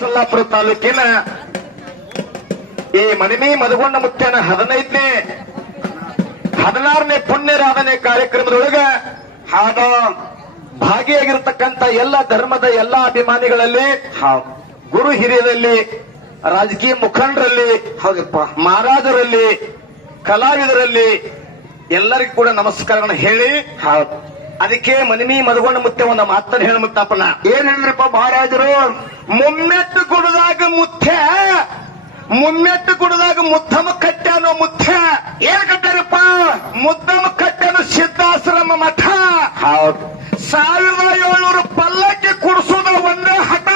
ಸೊಲ್ಲಾಪುರ ತಾಲೂಕಿನ ಈ ಮನಿಮಿ ಮದಗೊಂಡ ಮುತ್ಯನ 15ನೇ 16ನೇ ಪುಣ್ಯರಾಧನೆ ಕಾರ್ಯಕ್ರಮದೊಳಗ ಹಾದ ಭಾಗಿಯಾಗಿರ್ತಕ್ಕಂಥ ಎಲ್ಲ ಧರ್ಮದ ಎಲ್ಲ ಅಭಿಮಾನಿಗಳಲ್ಲಿ ಗುರು ಹಿರಿಯರಲ್ಲಿ ರಾಜಕೀಯ ಮುಖಂಡರಲ್ಲಿ ಹೌದಪ್ಪ ಮಹಾರಾಜರಲ್ಲಿ ಕಲಾವಿದರಲ್ಲಿ ಎಲ್ಲರಿಗೂ ಕೂಡ ನಮಸ್ಕಾರಗಳನ್ನ ಹೇಳಿ ಅದಕ್ಕೆ ಮನಿಮಿ ಮದಗೊಂಡ ಮುತ್ಯ ಒಂದು ಮಾತನ್ನು ಹೇಳ ಮುತ್ತಪ್ಪನ ಏನ್ ಹೇಳಿದ್ರಪ್ಪ ಮಹಾರಾಜರು ಮುಮ್ಮೆಟ್ಟು ಕುಡಿದಾಗ ಮುದ್ದಮ ಕಟ್ಟಾನೋ ಮುತ್ಯ ಏನ್ ಕಟ್ಟಾರಪ್ಪ ಮುದ್ದಮ ಕಟ್ಟಾನೋ ಸಿದ್ಧಾಶ್ರಮ ಮಠ 1700 ಪಲ್ಲಕ್ಕಿ ಕುಡಿಸೋದ ಒಂದೇ ಹಠ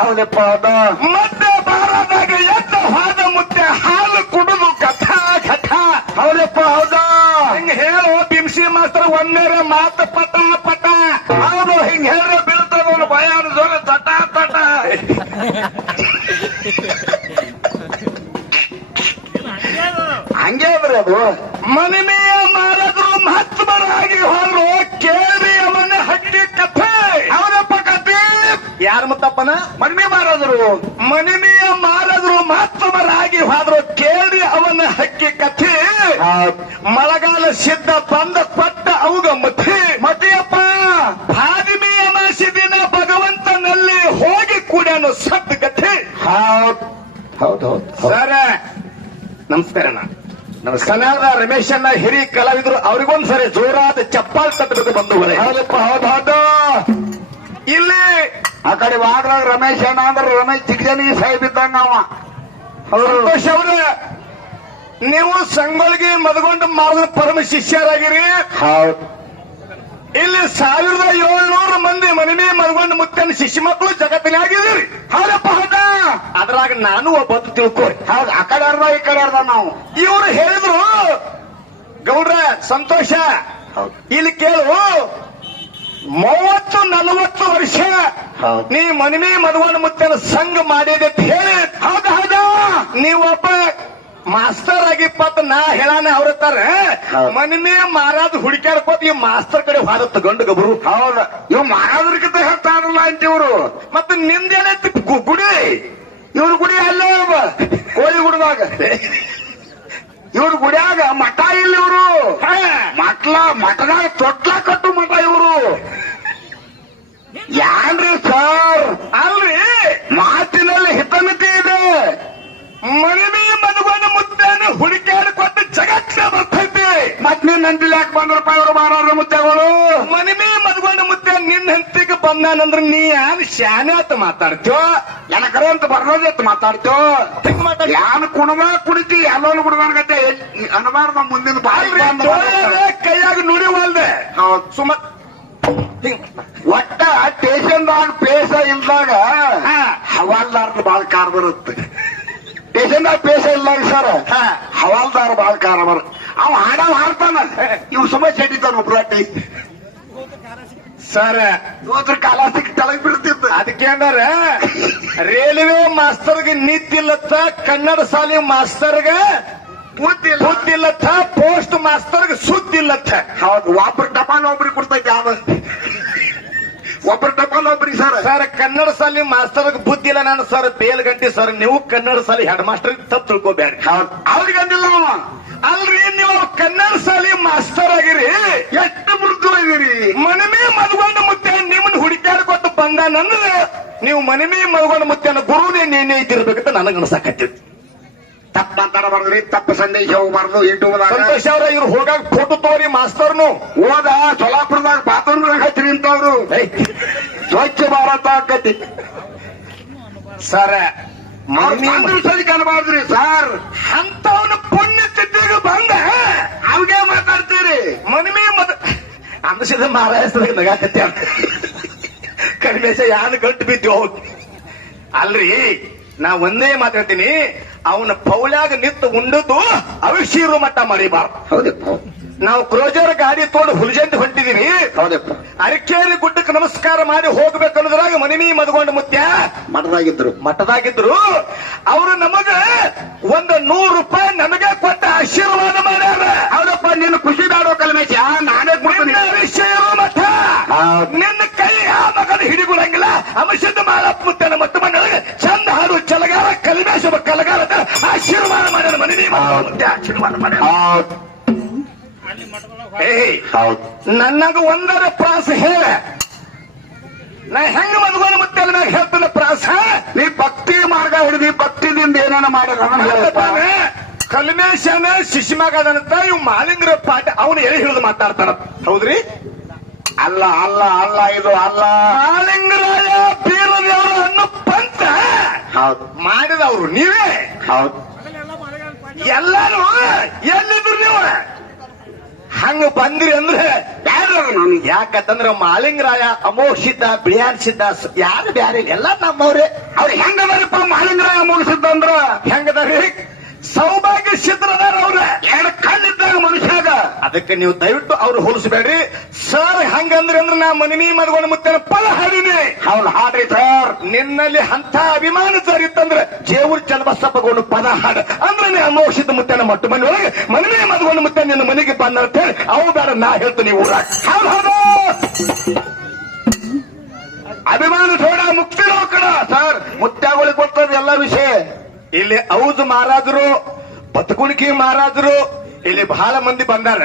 ಹೌದಪ್ಪ ಮತ್ತೆ ಬಾರದಾಗ ಎದ್ದ ಹಾದ ಮುತ್ಯ ಹಾಲು ಕುಡಿದು ಕಥಾ ಹೌದಪ್ಪ ಹೌದಾ ಹಿಂಗ ಹೇಳೋ ಬಿಂಸಿ ಮಾಸ್ತರ ಒಂದೇರ ಮಾತು ಪಟ ಹೌದು ಹಿಂಗ ಹೇಳ ಬೀಳ್ತದ ಭಯ ಅನ್ಸೋಲ್ಲ ತಟ ಹಂಗೆ ಅದ್ರಿ ಅದು ಮನಿಮೆಯ ಮಾರದ್ರು ಮಹತ್ವರಾಗಿ ಹೋದ್ರು ಕೇಳಿ ಅವನ ಹಟ್ಟಿ ಕಥೆ ಅವನಪ್ಪ ಕಥೆ ಯಾರ ಮುತ್ತಪ್ಪನ ಮನಿಮೆ ಮಾರದ್ರು ಮಹತ್ವರಾಗಿ ಹೋದ್ರು ಕೇಳಿ ಅವನ ಹಕ್ಕಿ ಕಥೆ ಮಳೆಗಾಲ ಸಿದ್ಧ ಬಂದ ಪಟ್ಟ ಅವುಗ ಮತೆಯಪ್ಪ ಭಾದಿಮೆಯ ಮಾಸಿ ದಿನ ಭಗವಂತನಲ್ಲಿ ಹೋಗಿ ಕೂಡನು ಸದ್ ಕಥೆ ಹೌದು ಸರ ನಮಸ್ಕಾರಣ್ಣ ನಮಸ್ಕಾರ ರಮೇಶಣ್ಣ ಹಿರಿ ಕಲಾವಿದರು ಅವ್ರಿಗೊಂದ್ಸರಿ ಜೋರಾದ ಚಪ್ಪಾಲ್ ತಟ್ಟಬೇಕು ಬಂಧುಗಳೇ ಹೌದಪ್ಪ ಹೌದು ಇಲ್ಲಿ ಆ ಕಡೆ ವಾದ್ರಾಗ ರಮೇಶ್ ಅಣ್ಣ ಅಂದ್ರೆ ರಮೇಶ್ ಚಿಕ್ಕಜನಿ ಸಾಹೇಬ್ ಇದ್ದಂಗ ಸಂತೋಷ್ ಅವ್ರ ನೀವು ಸಂಗೊಳ್ಗಿ ಮದಗೊಂಡು ಮಾಡಿದ ಪರಮ ಶಿಷ್ಯರಾಗಿರಿ ಹೌದು ಇಲ್ಲಿ 1700 ಮಂದಿ ಮನಿಮೆ ಮದಗೊಂಡು ಮುತ್ತನ ಶಿಷ್ಯ ಮಕ್ಕಳು ಜಗತ್ತಿನಾಗಿದ್ದೀರಿ ಹೌದಪ್ಪ ಹೌದಾ ಅದ್ರಾಗ ನಾನು ಒಬ್ಬತ್ತು ತಿಳ್ಕೋರಿ ಹೌದು ಆ ಕಡೆ ಅರ್ಧ ಈ ಕಡೆ ಅರ್ಧ ನಾವು ಇವರು ಹೇಳಿದ್ರು ಗೌಡ್ರ ಸಂತೋಷ ಇಲ್ಲಿ ಕೇಳು 30-40 ವರ್ಷ ನೀ ಮನಿಮೆ ಮದಗೊಂಡು ಮುತ್ತನ ಸಂಘ ಮಾಡಿದೆ ಅಂತ ಹೇಳಿ ಹೌದಾ ನೀವೊಬ್ಬ ಮಾಸ್ತರ್ ಆಗಿಪ್ಪತ್ ನಾ ಹೇಳಾನ ಅವ್ರತ್ತಾರ ಮನಿಮೆ ಮಾರಾದ ಹುಡುಕ್ಯಾಡ್ಕೋತ ಈ ಮಾಸ್ತರ್ ಕಡೆ ಹಾದತ್ತ ಗಂಡು ಗಬ್ರು ಹೌದ ಇವ್ ಮಾರಾದ್ರಕ್ಕಿಂತ ಹೇಳ್ತಾರಲ್ಲ ಅಂತ ಇವ್ರು ಮತ್ತೆ ನಿಂದೇನೈತಿ ಗುಡಿ ಇವ್ರ ಗುಡಿ ಅಲ್ಲ ಕೋಳಿ ಗುಡಿದಾಗ ಇವ್ರ ಗುಡಿಯಾಗ ಮಠ ಇಲ್ಲ ಇವರು ಮಠದಾಗ ತೊಟ್ಲ ಕಟ್ಟು ಮಠ ಇವರು ಯಾನ್ರಿ ಸರ್ ಅಲ್ರಿ ಮಾತಿನಲ್ಲಿ ಹಿತಮಿತಿ ಇದೆ ಮನಿಮೆ ಮದಗೊಂಡ ಮುತ್ತನ ಹುಡುಕಾಡಿಕೊಟ್ಟು ಜಗತ್ತ ಬರ್ತೈತಿ ಮತ್ ನಿನ್ ಹಂತಿಲಿ ಯಾಕೆ ಬಂದ್ರಪ್ಪ ಇವರು ಮಾರಾರ ಮುತ್ತೆಗಳು ಮನಿಮೆ ಮದಗೊಂಡ ಮುತ್ತ ನಿನ್ನ ಹಂತಿಗೆ ಬಂದಾನಂದ್ರ ನೀ ಯಾನ್ ಶಾನೆ ಅಂತ ಮಾತಾಡ್ತೋ ಏನಕರೆ ಅಂತ ಬರೋದತ್ ಮಾತಾಡ್ತೋ ಯಾನ್ ಕುಡಿತಿ ಎಲ್ಲೋನು ಕುಡ್ದನ್ಗತ್ತೆ ಅನ್ಬಾರ್ದ ಮುಂದಿನ ಕೈಯಾಗ ನುಡಿವಲ್ದೆ ಸುಮ ಒಟ್ಟ ಸ್ಟೇಷನ್ದಾಗ ಪೇಸ ಇಲ್ದಾಗ ಹವಾಲ್ದಾರ್ನ ಬಾಳ ಕಾರ್ ಬರುತ್ತೆ ಸ್ಟೇಷನ್ದಾಗ ಪೇಸ ಇಲ್ಲ ಸರ್ ಹವಾಲ್ದಾರ್ ಬಾಳ ಕಾರ ಬರ ಅವ ಹಾಡ್ತಾನ ಇವ್ ಸುಮ್ಮ ಚೆಟ್ಟಿತಾನ ಒಬ್ರಾಟಿ ಸರ್ ಇವತ್ರ ಕಾಲಾಸ್ತಿಗೆ ತಳಗ್ ಬಿಡ್ತಿದ್ದ ಅದಕ್ಕೆ ಅಂದಾರ ರೈಲ್ವೆ ಮಾಸ್ತರ್ಗೆ ನಿಂತಿಲ್ಲತ್ತ ಕನ್ನಡ ಶಾಲೆ ಮಾಸ್ತರ್ಗ ಬುದ್ದಿಲ್ಲತ್ತ ಪೋಸ್ಟ್ ಮಾಸ್ತರ್ಗೆ ಸುದ್ದಿಲ್ಲತ್ತ ಹೌದು ಒಬ್ರು ಟಪಾಲ್ ಒಬ್ರಿಗೆ ಕೊಡ್ತೈತಿ ಯಾವ ಒಬ್ಬರು ಟಪಾಲ್ ಒಬ್ರಿಗೆ ಸರ್ ಕನ್ನಡ ಶಾಲೆ ಮಾಸ್ತರ್ಗೆ ಬುದ್ಧಿ ಇಲ್ಲ ನಾನು ಸರ್ ಬೇಲ್ಗಂಟಿ ಸರ್ ನೀವು ಕನ್ನಡ ಶಾಲೆ ಹೆಡ್ ಮಾಸ್ಟರ್ ತಪ್ಪು ತಿಳ್ಕೊಬೇಡ್ರಿ ಅವ್ರಿಗೆ ಅಂದಿಲ್ಲ ಅಲ್ರಿ ನೀವು ಕನ್ನಡ ಶಾಲೆ ಮಾಸ್ತರ್ ಆಗಿರಿ ಎಷ್ಟು ಮೃದು ಆಗಿರಿ ಮನಿಮೆ ಮದಗೊಂಡ ಮುತ್ತೆ ನಿಮ್ಮನ್ನ ಹುಡುಕಾಡ್ಕೊಟ್ಟು ಬಂದಾನಂದ್ರೆ ನೀವು ಮನಿಮೆ ಮದಗೊಂಡ ಮುತ್ತೆನ ಗುರುನೇ ನೀನೇ ಇದ್ದಿರ್ಬೇಕಂತ ನನಗೆ ಅನ್ಸಕತ್ತಿತ್ತು ತಪ್ಪ ಮಾತಾಡಬಾರ್ದ್ರಿ ತಪ್ಪ ಸಂದೇಶ ಹೋಗಬಾರ್ದು ಸಂತೋಷ್ ಅವ್ರ ಇವ್ರು ಹೋಗಾಗ ಫೋಟೋ ತಗೋರಿ ಮಾಸ್ತರ್ನು ಹೋದ ಸೊಲಾಪುರದಾಗ ಬಾತ್ರೂಮ್ ಹಚ್ಚಿರಿ ಅಂತವ್ರು ಸ್ವಚ್ಛ ಭಾರತ ಆಕತಿ ಸರ್ ಸರಿ ಕಾಣಬಾರ್ದ್ರಿ ಸರ್ ಅಂತವನ ಪುಣ್ಯ ತಿದ್ದಿಗೆ ಬಂದ ಅವ್ಗೆ ಮಾತಾಡ್ತೀರಿ ಮನಿಮೆ ಅಂದಿಸಿದ ಮಹಾರಾಷ್ಟ್ರದಾಗ ನಗಾಕತ್ತಿ ಅಂತ ಕಡಿಮೆ ಯಾರು ಗಂಟು ಬಿದ್ದು ಅಲ್ರಿ ನಾ ಒಂದೇ ಮಾತಾಡ್ತೀನಿ ಅವನ ಪೌಲ್ಯಾಗ ನಿಂತು ಉಂಡದ್ದು ಅವಿಷೀರು ಮಟ್ಟ ಮರಿಬಾರ್ದು ಹೌದಪ್ಪ ನಾವು ಕ್ರೋಜರ್ ಗಾಡಿ ತೋಡು ಹುಲ್ಜಂತಿ ಹೊಂಟಿದೀವಿ ಹೌದಪ್ಪ ಅರಕೇರಿ ಗುಡ್ಡಕ್ಕೆ ನಮಸ್ಕಾರ ಮಾಡಿ ಹೋಗ್ಬೇಕನ್ನೋದ್ರಾಗ ಮನಿಮೆ ಮದಗೊಂಡ ಮುತ್ಯ ಮಠದಾಗಿದ್ರು ಅವರು ನಮಗ ಒಂದು ₹100 ನಮಗೆ ಕೊಟ್ಟ ಆಶೀರ್ವಾದ ಮಾಡ್ಯಾರ ಹೌದಪ್ಪ ನಿನ್ನ ಖುಷಿ ದಾಡೋ ಕಲ್ಮೇಶ ನಾನೇ ಅವಿಷೀರು ಮಠ ನಿನ್ನ ಕೈ ಮಗನ ಹಿಡಿಗುಳಂಗಿಲ್ಲ ಅಮಶುದ್ಧ ಮಾಳಪ್ಪ ಮುತ್ತನ ಮತ್ತು ಮಣ್ಣೊಳಗೆ ಚಂದ ಹಾಡು ಚಲಗಾರ ಕಲಿಮೇಶ ಕಲಗಾರದ ಆಶೀರ್ವಾದ ಮಾಡ್ಯಾರ ಮನೆ ಮುತ್ತೆ ಆಶೀರ್ವಾದ ಮಾಡ್ಯಾರ. ನನಗ ಒಂದರ ಪ್ರಾಸ ಹೇಳ ನಾ ಹೆಂಗ ಮದುಗೋಣ ಮುತ್ತೆ ಮ್ಯಾಗ ಹೇಳ್ತಾನ ಪ್ರಾಸ. ನೀ ಭಕ್ತಿ ಮಾರ್ಗ ಹಿಡಿದಿ ಭಕ್ತಿದಿಂದ ಏನೇನ ಮಾಡ್ಯಾರ ಕಲ್ಮೇಶನ ಶಿಶುಮಗದಂತ ಇವ್ ಮಾಲಿಂಗ್ರ ಪಾಠ ಅವನು ಎಲ್ಲಿ ಹಿಡಿದು ಮಾತಾಡ್ತಾನ. ಹೌದ್ರಿ? ಅಲ್ಲ ಅಲ್ಲ ಅಲ್ಲ ಇದು ಅಲ್ಲ. ಮಾಲಿಂಗರಾಯ ಬೀರದೇವರು ಅನ್ನೋ ಪಂಥ ಮಾಡಿದವ್ರು ನೀವೇ. ಹೌದು. ಎಲ್ಲಾರು ಎಲ್ಲಿದ್ರು ನೀವು ಹಂಗ ಬಂದ್ರಿ ಅಂದ್ರೆ ಯಾರು ನಾನು ಯಾಕಂತಂದ್ರ ಮಾಲಿಂಗರಾಯ ಅಮೋಷಿದ್ದ ಬಿಳಿಯಾಡ್ಸಿದ್ದ ಯಾರು ಬ್ಯಾರೆ ಎಲ್ಲ ನಮ್ಮವ್ರೆ. ಅವ್ರು ಹೆಂಗದಾರಪ್ಪ ಮಾಲಿಂಗರಾಯ ಮುಗಿಸಿದ್ದ ಅಂದ್ರ ಹೆಂಗದಾರಿ? ಸೌಭಾಗ್ಯ ಸಿದ್ಧರದಾರ ಅವ್ರ ಎರಡು ಕಣ್ಣಿದ್ದಾಗ ಮನುಷ್ಯಾಗ. ಅದಕ್ಕೆ ನೀವು ದಯವಿಟ್ಟು ಅವ್ರು ಹೋಲಿಸಬೇಡ್ರಿ ಸರ್. ಹಂಗಂದ್ರಿ ಅಂದ್ರೆ ನಾ ಮನಿಮಿ ಮದ್ಕೊಂಡು ಮುತ್ತೇನ ಪದ ಹಾಡಿನಿ. ಅವ್ನು ಹಾಡ್ರಿ ಸರ್. ನಿನ್ನಲ್ಲಿ ಅಂತ ಅಭಿಮಾನ ಸರ್ ಇತ್ತಂದ್ರೆ ಜೇವೂರ್ ಚನ್ನಬಸಪ್ಪಗೊಂಡು ಪದ ಹಾಡ ಅಂದ್ರೆ ನೀ ಅಮೋಷಿದ್ದ ಮುತ್ತೇನ ಮಟ್ಟು ಮನೆ ಒಳಗೆ ಮನಿಮಿ ಮದ್ಕೊಂಡು ಮುತ್ತೆ ನಿನ್ನ ಮನೆಗೆ ಬಂದ ಅಂತ ಹೇಳಿ ಅವು ಬೇಡ ನಾ ಹೇಳ್ತೀನಿ ಊರಾಗ. ಹೌದು ಅಭಿಮಾನ ಸೋಡ ಮುಕ್ತಿ ಕಡ ಸರ್. ಮುತ್ಯಾಗಳಿಗೆ ಗೊತ್ತದ ಎಲ್ಲ ವಿಷಯ. ಇಲ್ಲಿ ಔಜ್ ಮಹಾರಾಜರು ಬತಕುಣಿಕಿ ಮಹಾರಾಜರು ಇಲ್ಲಿ ಬಹಳ ಮಂದಿ ಬಂದಾರ.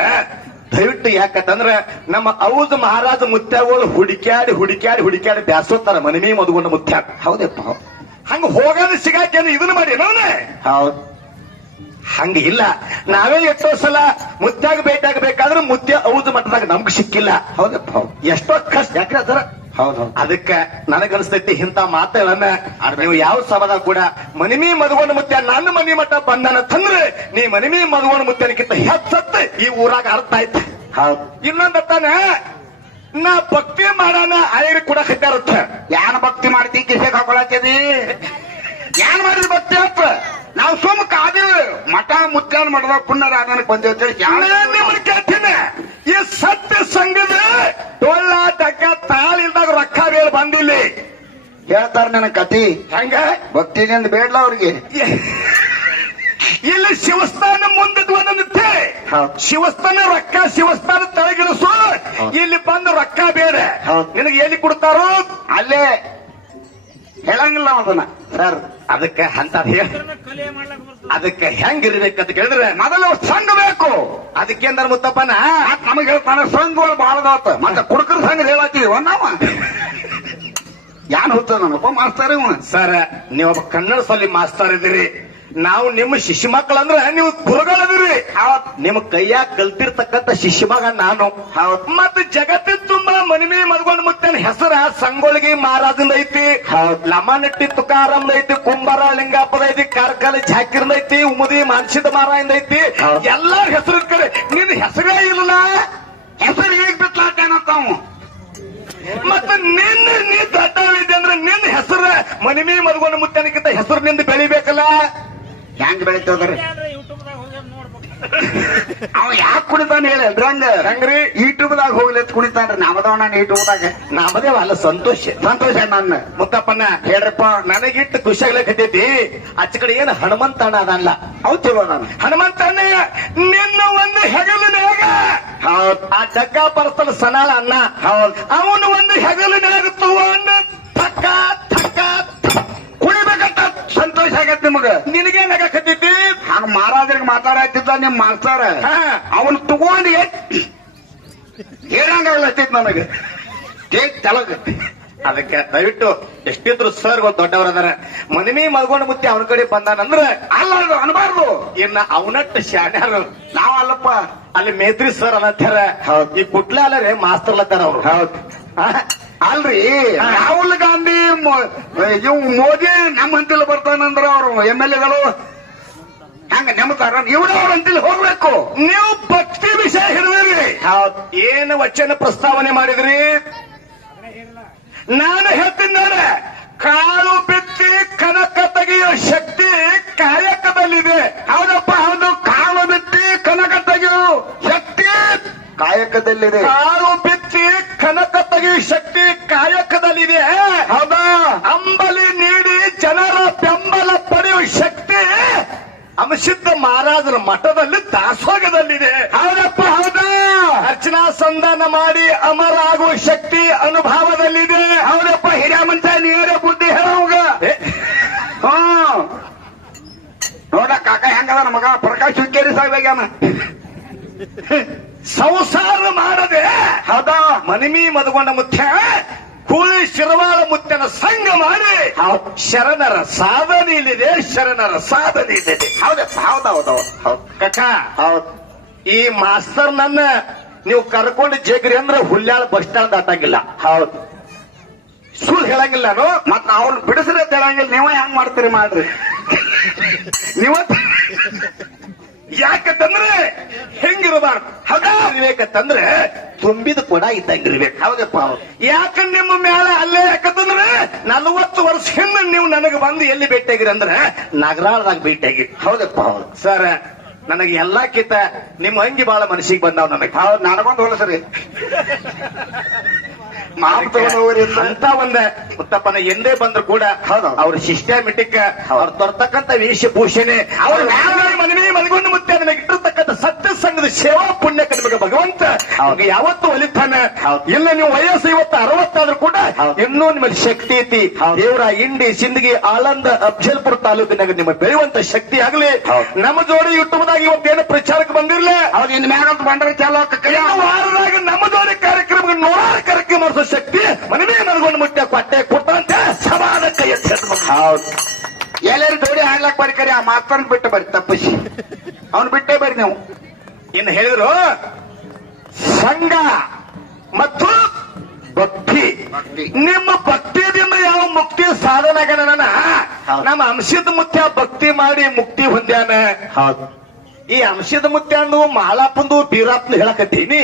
ದಯವಿಟ್ಟು ಯಾಕಂತಂದ್ರ ನಮ್ಮ ಔಜ್ ಮಹಾರಾಜ ಮುತ್ಯಾಗಳು ಹುಡುಕ್ಯಾಡಿ ಹುಡುಕ್ಯಾಡಿ ಹುಡುಕ್ಯಾಡಿ ಬ್ಯಾಸೋತಾರ ಮನಿಮಿ ಮದುಗೊಂಡ ಮುತ್ಯ. ಹೌದಪ್ಪ. ಹಂಗ ಹೋಗೋದು ಸಿಗಾಕೇನು ಇದನ್ನ ಮಾಡಿ ನಾವೇ. ಹೌದು. ಹಂಗ ಇಲ್ಲ. ನಾವೇ ಎಷ್ಟೋ ಸಲ ಮುತ್ಯಾಗ ಭೇಟಿಯಾಗಬೇಕಾದ್ರೆ ಮುತ್ಯ ಔಜ್ ಮಠದಾಗ ನಮ್ಗ್ ಸಿಕ್ಕಿಲ್ಲ. ಹೌದಪ್ಪ. ಎಷ್ಟೋ ಕಷ್ಟ ಯಾಕ್ರೆ ಅದರ. ಹೌದು. ಅದಕ್ಕ ನನಗನ್ಸ್ತೈತಿ ಇಂತ ಮಾತುಗಳನ್ನ ನೀವು ಯಾವ ಸಭಾದಾಗ ಕೂಡ ಮನಿಮಿ ಮದುಗೊಂಡ ಮುತ್ಯ ನನ್ನ ಮನಿ ಮಠ ಬಂದನ ತಂದ್ರೆ ನೀ ಮನಿಮಿ ಮದುಗೊಂಡ ಮುತ್ಯನಕ್ಕಿಂತ ಹೆಚ್ಚತ್ತ ಈ ಊರಾಗ ಅರ್ಥ ಆಯ್ತು. ಹೌದು. ಇನ್ನೊಂದ ತಾನೆ ನಾ ಭಕ್ತಿ ಮಾಡೋಣ ಐರಿ ಕೂಡ ಕಟ್ಟಾರತ್ತ. ಯಾನ್ ಭಕ್ತಿ ಮಾಡ್ತಿ ಕಿಸೆಗೆ ಹಾಕೊಳತ್ತದಿ? ಯಾನ್ ಮಾಡಿದ ಭಕ್ತಿ ಅಪ್ಪ ನಾವು ಸುಮ್ಮ ಕಾದಿವಿ. ಮಠ ಮುತ್ಯಾನ ಮಠದ ಪುಣ್ಯರ ನನಗೆ ಬಂದಿರ್ತೇವೆ. ನಿಮ್ಮನ್ನ ಕೇಳ್ತೀನಿ, ಈ ಸತ್ಯ ಸಂಘದ ಟೊಳ್ಳ ಟಕ್ಕ ತಾಳಿಲ್ದಾಗ ರೊಕ್ಕ ಬೇಡ ಬಂದಿಲ್ಲಿ ಹೇಳ್ತಾರ ನನ್ನ ಕತಿ. ಹಂಗ ಭಕ್ತಿನಿಂದ ಬೇಡಲ್ಲ ಅವ್ರಿಗೆ. ಇಲ್ಲಿ ಶಿವಸ್ಥಾನ ಮುಂದಿದ್ವಂತೆ. ಶಿವಸ್ಥಾನ ರೊಕ್ಕ ಶಿವಸ್ಥಾನ ತಳಗಿಳಿಸು. ಇಲ್ಲಿ ಬಂದು ರೊಕ್ಕ ಬೇಡ. ನಿನಗೆ ಎಲ್ಲಿ ಕೊಡ್ತಾರೋ ಅಲ್ಲೇ ಹೇಳಂಗಿಲ್ಲ ಅದನ್ನ ಸರ್. ಅದಕ್ಕೆ ಅಂತ ಅದಕ್ಕೆ ಹೆಂಗಿರ್ಬೇಕಂತ ಕೇಳಿದ್ರೆ ಮೊದಲು ಸಂಘ ಬೇಕು. ಅದಕ್ಕೆ ಅಂದ್ರ ಮುತ್ತಪ್ಪನ ನಮಗೆ ಹೇಳ್ತಾನೆ ಸಂಘಗಳು ಬಹಳದಾತ. ಮತ್ತೆ ಕುಡುಕರ ಸಂಘ ಹೇಳತ್ತೀವ ನಾವ. ಯಾನ್ ಹೋಗ್ತದ ನನಪ್ಪ ಮಾಸ್ತಾರ ಇವ. ಸರ್ ನೀವೊಬ್ಬ ಕನ್ನಡ ಸಾಲಿ ಮಾಸ್ತರ್ ಇದ್ದೀರಿ. ನಾವು ನಿಮ್ಮ ಶಿಶು ಮಕ್ಕಳಂದ್ರ ನೀವು ಗುರುಗಳದಿರಿ. ನಿಮ್ ಕೈಯಾಗ ಕಲ್ತಿರ್ತಕ್ಕಂಥ ಶಿಶು ಮಗ ನಾನು. ಮತ್ತ ಜಗತ್ತಿನ ತುಂಬಾ ಮನಿಮಿ ಮದ್ಗೊಂಡ್ ಮುತ್ತೇನ ಹೆಸರ ಸಂಗೊಳ್ಗಿ ಮಹಾರಾಜಂದ ಐತಿ, ಲಮನಟ್ಟಿ ತುಕಾರಾಮ್ದ ಐತಿ, ಕುಂಬಾರ ಲಿಂಗಪ್ಪದ ಐತಿ, ಕಾರ್ಕಲ್ ಜಾಕಿರ್ದ ಐತಿ, ಉಮದಿ ಮಾನ್ಸಿದ ಮಾರಾಯಿಂದ ಐತಿ. ಎಲ್ಲಾರ ಹೆಸರು ಕಡೆ ನಿನ್ ಹೆಸರೇ ಇಲ್ಲ. ಹೆಸರು ಹೇಗ್ ಬಿಟ್ಲಾಟೇನತ್ತಾವು. ಮತ್ತ ನಿನ್ನ ನೀ ದೊಡ್ಡವಿದ್ದೆ ಅಂದ್ರೆ ನಿನ್ನ ಹೆಸರ ಮನಿಮಿ ಮದ್ಗೊಂಡ ಮುತ್ತೇನಕ್ಕಿಂತ ಹೆಸರು ನಿಂದ ಬೆಳಿಬೇಕಲ್ಲ. ಹೆಂಗ್ ಬೆಳಿತದ್ರಿ ಅವ ಯಾಕೆ ಕುಣಿತಾನ ಹೇಳಿ ಹಂಗ ಹೆಂಗ್ರಿ? ಯೂಟ್ಯೂಬ್ದಾಗ ಹೋಗ್ಲಿ ಕುಣಿತಾನ್ರಿ. ನಾಮದವ ನಾನು ಯೂಟ್ಯೂಬ್ದಾಗ ನಾಮದೇವ ಅಲ್ಲ ಸಂತೋಷ. ಸಂತೋಷ ನನ್ನ ಮುತ್ತಪ್ಪನ ಹೇಳ್ರಪ್ಪ. ನನಗಿಟ್ಟು ಖುಷಿ ಆಗ್ಲಕತ್ತೈತಿ. ಆಚ ಕಡೆ ಏನು ಹನುಮಂತಣ್ಣ ಅದಲ್ಲ. ಹೌದ್ ಚಲೋ ನಾನು ಹನುಮಂತಣ್ಣ ನಿನ್ನ ಒಂದು ಹೆಗಲಿನಾಗ ಹೌದ್. ಆ ಜಗ್ಗ ಪರಸ್ತನ ಸನಾಳ ಅಣ್ಣ. ಹೌದ್. ಅವನು ಒಂದು ಹೆಗಲಿನಾಗ ತಗೊಂಡು ತಕ್ಕ ತಕ್ಕ ಕುಣಿಬೇಕಂತ ಸಂತೋಷ ಆಗತ್ತೆ ನಿಮಗ. ನಿನಗೇನಾಗಕತ್ತೈತಿ? ಹಂಗ ಮಹಾರಾಜರಿಗೆ ಮಾತಾಡತ್ತಿದ್ದ ನಿಮ್ ಮಾಸ್ತಾರ ಅವನ್ ತಗೊಂಡು ಹೇಳಂಗಾಗ್ಲತ್ತೈತಿ ನನಗೆ ತೆಲಗ. ಅದಕ್ಕೆ ದಯವಿಟ್ಟು ಎಷ್ಟಿದ್ರು ಸರ್ ದೊಡ್ಡವರದಾರ. ಮನಿಮಿ ಮಲ್ಗೊಂಡ ಮುತ್ತಿ ಅವನ ಕಡೆ ಬಂದಾನಂದ್ರ ಅಲ್ಲ ಅನ್ಬಾರ್ದು. ಇನ್ನ ಅವನಟ್ಟು ಶಾಣ್ಯಾರು ನಾವಲ್ಲಪ್ಪ. ಅಲ್ಲಿ ಮೇತ್ರಿ ಸರ್ ಅನ್ನತ್ತಾರ. ಈ ಕುಟ್ಲ ಅಲ್ಲರೇ ಮಾಸ್ತರ್ಲತ್ತಾರ ಅವ್ರು. ಹೌದು. ಅಲ್ರಿ ರಾಹುಲ್ ಗಾಂಧಿ ಇವ್ ಮೋದಿ ನಮ್ಮ ಹಂತಲ್ಲಿ ಬರ್ತಾನಂದ್ರ ಅವ್ರು MLA ಹಂಗ ನೆಮ್ಮತಾರ. ಇವ್ರ ಅವ್ರ ಹಂತಲ್ಲಿ ಹೋಗ್ಬೇಕು. ನೀವು ಭಕ್ತಿ ವಿಷಯ ಹಿಡಿದ್ರಿ. ಏನು ವಚನ ಪ್ರಸ್ತಾವನೆ ಮಾಡಿದ್ರಿ? ನಾನು ಹೇಳ್ತಿದ್ದಾರೆ, ಕಾಳು ಬಿತ್ತಿ ಕನಕ ತೆಗೆಯುವ ಶಕ್ತಿ ಕಾಯಕದಲ್ಲಿದೆ. ಹೌದಪ್ಪ ಹೌದು. ಕಾಳು ಬಿತ್ತಿ ಕನಕ ತೆಗೆಯುವ ಶಕ್ತಿ ಕಾಯಕದಲ್ಲಿದೆ. ಕಾಳು ಬಿತ್ತಿ ಕನಕ ತೆಗೆಯುವ ಶಕ್ತಿ ಕಾಯಕದಲ್ಲಿದೆ. ಹೌದಾ? ಅಂಬಲಿ ನೀಡಿ ಜನರ ಬೆಂಬಲ ಪಡೆಯುವ ಶಕ್ತಿ ರಾಮಸಿದ್ಧ ಮಹಾರಾಜರ ಮಠದಲ್ಲಿ ದಾಸೋಗದಲ್ಲಿದೆ. ಹೌದಪ್ಪ ಹೌದಾ. ಅರ್ಚನಾ ಸಂಧಾನ ಮಾಡಿ ಅಮರ ಆಗುವ ಶಕ್ತಿ ಅನುಭವದಲ್ಲಿದೆ. ಹೌದಪ್ಪ ಹಿರಿಯ ಮನುಷ್ಯ ನೀರೇ ಬುದ್ಧಿ ಹೇಳೋಗ. ನೋಡ ಕಾಕ ಹೆಂಗದ ಮಗ ಪ್ರಕಾಶ್ ಹುಕ್ಕೇರಿ ಸಾಯ್ಬೇಗಾನ. ಸಂಸಾರ ಮಾಡದೆ ಹೌದಾ. ಮನಿಮಿ ಮದಗೊಂಡ ಮುತ್ಯ ಕೂಲಿ ಶಿರವಾಳ ಮುತ್ತನ ಸಂಘ ಮಾಡಿ ಶರಣರ ಸಾಧನೆ ಇಲ್ಲಿದೆ. ಶರಣರ ಸಾಧನೆ ಇಲ್ಲಿದೆ. ಹೌದಪ್ಪ ಹೌದೌದು. ಹೌದು ಕಕ್ಕ ಹೌದು. ಈ ಮಾಸ್ತರ್ ನನ್ನ ನೀವು ಕರ್ಕೊಂಡು ಜೇಗ್ರಿ ಅಂದ್ರೆ ಹುಲ್ಯಾಳ ಬಸ್ ಸ್ಟ್ಯಾಂಡ್ ದಾಟಂಗಿಲ್ಲ. ಹೌದು ಸುಳ್ಳು ಹೇಳಂಗಿಲ್ಲ ನಾನು. ಮತ್ ಅವ್ನು ಬಿಡಿಸ್ರೆ ಹೇಳಂಗಿಲ್ಲ. ನೀವ ಹೆಂಗ್ ಮಾಡ್ತೀರಿ ಮಾಡ್ರಿ. ನೀವ ಯಾಕಂತಂದ್ರೆ ಹೆಂಗಿರಬಾರ್ದು. ಹೌದಾ. ಇರ್ಬೇಕಂತಂದ್ರೆ ತುಂಬಿದ ಕೊಡ ಇದ್ದಂಗಿರ್ಬೇಕು. ಹೌದಪ್ಪ ಹೌದು. ಯಾಕ ನಿಮ್ಮ ಮ್ಯಾಲ ಅಲ್ಲೇ ಯಾಕಂತಂದ್ರೆ 40 ವರ್ಷ ಹಿಂದೆ ನೀವು ನನಗೆ ಬಂದು ಎಲ್ಲಿ ಭೇಟಿಯಾಗಿರಿ ಅಂದ್ರೆ ನಗರಾಳದಾಗ ಭೇಟಿಯಾಗಿ. ಹೌದಪ್ಪ ಹೌದು. ಸರ್ ನನಗೆ ಎಲ್ಲಕ್ಕಿಂತ ನಿಮ್ಮ ಅಂಗಿ ಬಹಳ ಮನಸ್ಸಿಗೆ ಬಂದಾವ್ ನನಗೆ. ಹೌದು ನನಗೊಂದು ಹೋಲಸರಿ ಮಾಪ್ ತಗೊಂಡವರಿಂದ ಅಂತ ಒಂದ ಮುತ್ತಪ್ಪನ ಎಂದೇ ಬಂದ್ರು ಕೂಡ ಹೌದು. ಅವ್ರ ಸಿಸ್ಟಮೆಟಿಕ್ ಅವ್ರು ತರ್ತಕ್ಕಂಥ ವೇಷಭೂಷಣೆ ಅವ್ರ ಮನವಿ ಮನಗೊಂಡು ಮುತ್ತೆ ನನಗೆ ಇಟ್ಟಿರ್ತಕ್ಕಂಥ ಸತ್ಯ ಸಂಘದ ಸೇವಾ ಪುಣ್ಯ ಕಡಿಮೆ ಭಗವಂತ ಅವ್ರಿಗೆ ಯಾವತ್ತು ಒಲಿತಾನೆ. ಇಲ್ಲ ನೀವು ವಯಸ್ಸು 50-60 ಆದ್ರೂ ಕೂಡ ಇನ್ನೂ ನಿಮ್ಮಲ್ಲಿ ಶಕ್ತಿ ಐತಿ. ದೇವರ ಇಂಡಿ ಸಿಂದಗಿ ಆಳಂದ ಅಫ್ಜಲ್ಪುರ ತಾಲೂಕಿನಾಗ ನಿಮ್ಮ ಬೆಳೆಯುವಂತ ಶಕ್ತಿ ಆಗಲಿ. ನಮ್ಮ ಜೋಡಿ ಯೂಟ್ಯೂಬ್ದಾಗ ಇವತ್ತೇನು ಪ್ರಚಾರಕ್ಕೆ ಬಂದಿರ್ಲಿ. ಅವ್ರು ಇನ್ ಮ್ಯಾಗಂತ ಬಂದ್ರೆ ಚಾಲೋ ವಾರದಾಗ ನಮ್ಮ ಜೋಡಿ ಕಾರ್ಯಕ್ರಮ 100 ಕಾರ್ಯಕ್ರಮ ಮಾಡಿಸೋ ಶಕ್ತಿ ಮನವೇ ಮನಗೊಂಡು ಮುಟ್ಟ ಕೊಟ್ಟೆ ಕೊಟ್ಟಂತೆ ಸಮಾನ ಕೈ ಎತ್ತಿ. ಹೌದು. ಎಲ್ಲರೂ ಜೋಡಿ ಹಾಡ್ಲಾಕ್ ಬರ್ರಿ ಕರಿ. ಆ ಮಾಸ್ತರ್ನ ಬಿಟ್ಟು ಬರ್ರಿ ತಪ್ಪಿಸಿ. ಅವ್ನು ಬಿಟ್ಟೇ ಬರ್ರಿ ನೀವು. ಇನ್ನು ಹೇಳಿದ್ರು ಸಂಘ ಮತ್ತು ಭಕ್ತಿ. ನಿಮ್ಮ ಭಕ್ತಿಯಿಂದ ಯಾವ ಮುಕ್ತಿ ಸಾಧನ ಆಗ್ಯಾನ. ನಮ್ಮ ಅಂಶದ ಮುತ್ಯ ಭಕ್ತಿ ಮಾಡಿ ಮುಕ್ತಿ ಹೊಂದ್ಯಾನ. ಹೌದು. ಈ ಅಂಶದ ಮುತ್ಯಂದು ಮಾಳಪ್ಪಂದು ಬೀರಪ್ಪಂದು ಹೇಳಕತ್ತೀನಿ.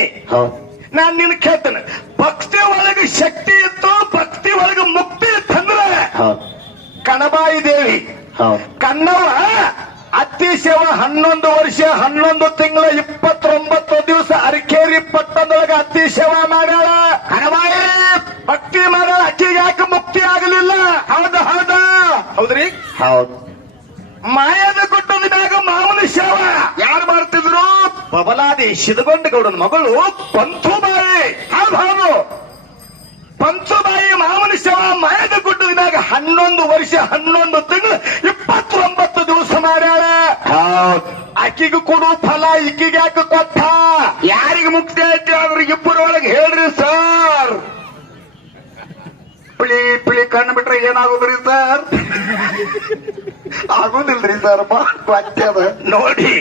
ನಾನ್ ನಿನ್ ಕೇಳ್ತೇನೆ, ಭಕ್ತಿ ಒಳಗೆ ಶಕ್ತಿ ಇತ್ತು, ಭಕ್ತಿ ಒಳಗೆ ಮುಕ್ತಿ ಇತ್ತಂದ್ರೆ ಕಣಬಾಯಿ ದೇವಿ ಕನ್ನವ ಅತ್ತಿ ಸೇವ 11 ವರ್ಷ 11 ತಿಂಗಳ 29 ದಿವಸ ಅರಕೇರಿ ಪಟ್ಟಣದೊಳಗೆ ಅತ್ತಿ ಸೇವಾ ಮಾಡ್ಯಾಳ. ಕಣಬಾಯಿ ಭಕ್ತಿ ಮಾಡ್ಯಾಳ. ಅಕ್ಕಿಗೆ ಯಾಕೆ ಮುಕ್ತಿ ಆಗಲಿಲ್ಲ? ಹೌದಾ ಹೌದಾ ಹೌದ್ರಿ. ಹೌದು. ಮಾಯದ ಗುಡ್ಡದ ಮ್ಯಾಗ ಮಾಮನ ಸೇವ ಯಾರು ಮಾಡ್ತಿದ್ರು? ಬಬಲಾದಿ ಸಿದಗೊಂಡ ಗೌಡನ ಮಗಳು ಪಂಚುಬಾಯಿ. ಹೌದು ಪಂಚುಬಾಯಿ ಮಾಮನ ಸೇವ ಮಾಯದ ಗುಡ್ಡದ ಮ್ಯಾಗ 11 ವರ್ಷ 11 ತಿಂಗಳು 29 ದಿವಸ ಮಾಡ್ಯಾಳ. ಆಕಿಗೂ ಕೊಡು ಫಲ ಈಕಿಗೆ ಯಾಕೆ ಕೊಟ್ಟ? ಯಾರಿಗೆ ಮುಕ್ತಿ ಐತಿ ಆದ್ರೆ ಇಬ್ಬರೊಳಗೆ ಹೇಳ್ರಿ ಸರ್. ಪಿಳಿ ಪಿಳಿ ಕಣ್ಣು ಬಿಟ್ರೆ ಏನಾಗೋದ್ರಿ ಸರ್? ಆಗೋದಿಲ್ರಿ ಸರ್. ಅದ ನೋಡಿ,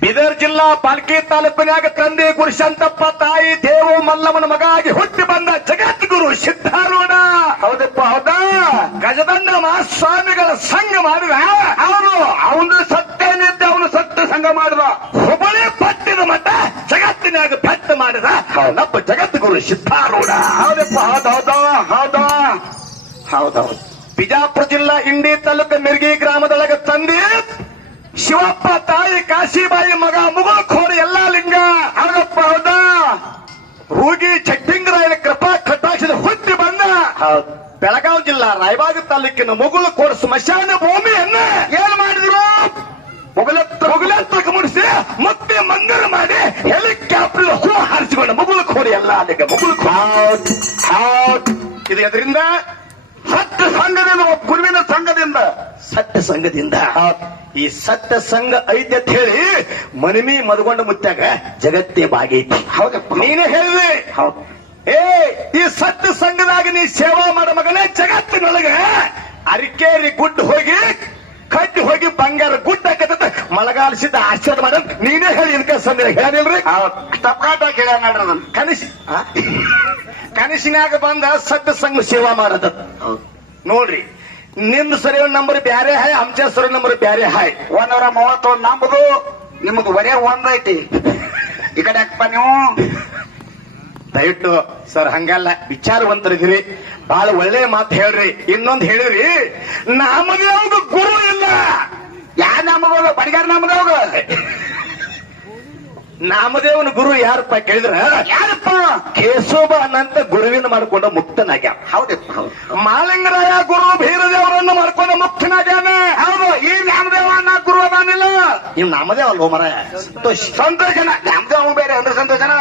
ಬೀದರ್ ಜಿಲ್ಲಾ ಪಾಲ್ಕಿ ತಾಲೂಕಿನಾಗ ತಂದೆ ಗುರುಶಂತಪ್ಪ, ತಾಯಿ ದೇವು ಮಲ್ಲಮ್ಮನ ಮಗ ಆಗಿ ಹುಟ್ಟಿ ಬಂದ ಜಗದ್ಗುರು ಸಿದ್ಧಾರೂಢ. ಹೌದಪ್ಪ ಹೌದಾ. ಗಜದಂಡ ಮಹಾಸ್ವಾಮಿಗಳ ಸಂಘ ಮಾಡಿದ. ಅವನು ಸತ್ಯನಿದ್ದ, ಅವನು ಸತ್ಯ ಸಂಘ ಮಾಡಿದ. ಹುಬ್ಬಳ್ಳಿ ಪಟ್ಟಿದ ಮಠ ಜಗತ್ತಿನಾಗ ಬೆಟ್ಟ ಮಾಡಿದ ನಮ್ಮ ಜಗದ್ಗುರು ಸಿದ್ಧಾರೂಢ. ಹೌದಪ್ಪ ಹೌದೌದ ಹೌದಾ ಹೌದೌದು. ಬಿಜಾಪುರ ಜಿಲ್ಲಾ ಇಂಡಿ ತಾಲೂಕು ಮಿರ್ಗಿ ಗ್ರಾಮದೊಳಗೆ ತಂದೆ ಶಿವಪ್ಪ, ತಾಯಿ ಕಾಶಿಬಾಯಿ, ಮಗ ಮುಗುಳಖೋಡಿ ಎಲ್ಲಾ ಲಿಂಗ. ಹೌದಪ್ಪ ಹೌದಾ. ರೂಗಿ ಚಟ್ಟಿಂಗರಾಯನ ಕೃಪಾ ಕಟಾಕ್ಷದ ಹುಟ್ಟಿ ಬಂದ ಬೆಳಗಾವಿ ಜಿಲ್ಲಾ ರಾಯಬಾಗ ತಾಲೂಕಿನ ಮುಗುಳಖೋಡ್ ಸ್ಮಶಾನ ಭೂಮಿಯನ್ನ ಏನ್ ಮಾಡಿದ್ರು? ಮುಗುಲೆತ್ತಕ್ಕೆ ಮುಡಿಸಿ ಮತ್ತೆ ಮಂಗರ ಮಾಡಿ ಹೆಲಿಕಾಪ್ಟರ್ ಹೂ ಹಾರಿಸಿಕೊಂಡು ಮುಗುಳಖೋಡಿ ಎಲ್ಲಾ ಲಿಂಗ ಮುಗುಳಖೋಡ್. ಇದು ಎದರಿಂದ? ಸತ್ಯ ಸಂಘದಿಂದ, ಗುರುವಿನ ಸಂಘದಿಂದ. ಸತ್ಯ ಸಂಘದಿಂದ. ಈ ಸತ್ಯ ಸಂಘ ಐತೆ ಅಂತ ಹೇಳಿ ಮನಿಮಿ ಮದಗೊಂಡ ಮುತ್ಯಾಗ ಜಗತ್ತೇ ಬಾಗೈತಿ. ಹೌದಪ್ಪ ನೀನೇ ಹೇಳಿದೆ. ಹೌದು. ಈ ಸತ್ಯ ಸಂಘದಾಗ ನೀ ಸೇವಾ ಮಾಡೋ ಮಗನೇ ಜಗತ್ತಿನೊಳಗೆ ಅರಿಕೇರಿ ಗುಡ್ಡ ಹೋಗಿ ಕಟ್ಟಿ ಹೋಗಿ ಬಂಗಾರ ಗುಡ್ಡ ಹಾಕತ್ತ ಮಳೆಗಾಲಿಸಿದ ಆಶೀರ್ವಾದ ಮಾಡ ನೀನೇ ಹೇಳಿ ಇದಕ್ಕೆ ಸಂದೇಹ ಹೇಳಿಲ್ರಿ. ತಪ್ಪಾಟಾಗಿ ಹೇಳ ನೋಡ್ರಿ ನಾನು. ಕನಸಿನಾಗ ಬಂದ ಸತ್ಯ ಸಂಘ ಸೇವಾ ಮಾಡದ ನೋಡ್ರಿ. ನಿಮ್ದು ಸರಿ ನಂಬರ್ ಬ್ಯಾರೆ ಹಾಯ್, ಆಮच्या ಸರಿ ನಂಬರ್ ಬ್ಯಾರೆ ಹಾಯ್. 131 ನಂಬುದು ನಿಮ್ಮದು ಬರೇ ಒಂದೈತಿ. ಈ ಕಡೆ ಹಾಕಪ್ಪ ನೀವು. ದಯವಿಟ್ಟು ಸರ್ ಹಂಗಲ್ಲ, ವಿಚಾರವಂತರಿದ್ದೀರಿ, ಬಹಳ ಒಳ್ಳೆ ಮಾತು ಹೇಳ್ರಿ. ಇನ್ನೊಂದು ಹೇಳಿರಿ, ನಾಮದೇವ್ಗ ಗುರು ಇಲ್ಲ. ಯಾವ ನಾಮದೇವ? ಬಡಿಗಾರ ನಾಮದೇವ್ಗ. ನಾಮದೇವನ ಗುರು ಯಾರಪ್ಪ ಕೇಳಿದ್ರ? ಯಾರಪ್ಪ? ಕೇಶೋಬ ಅನ್ನಂತ ಗುರುವಿನ ಮಾಡ್ಕೊಂಡ ಮುಕ್ತನಾಗ್ಯ. ಹೌದಪ್ಪ ಹೌದು. ಮಾಲಿಂಗರಾಯ ಗುರು ಬೀರದೇವರನ್ನು ಮಾಡ್ಕೊಂಡ ಮುಕ್ತನಾಗ್ಯಾನ. ಹೌದು. ಈ ನಾಮದೇವ ಅನ್ನೋ ನೀವು ನಮ್ಮದೇ ಅಲ್ವೋ ಮರ ಸಂತೋಷನ ನಮ್ದು ಅವ ಬೇರೆ ಅಂದ್ರೆ ಸಂತೋಷನ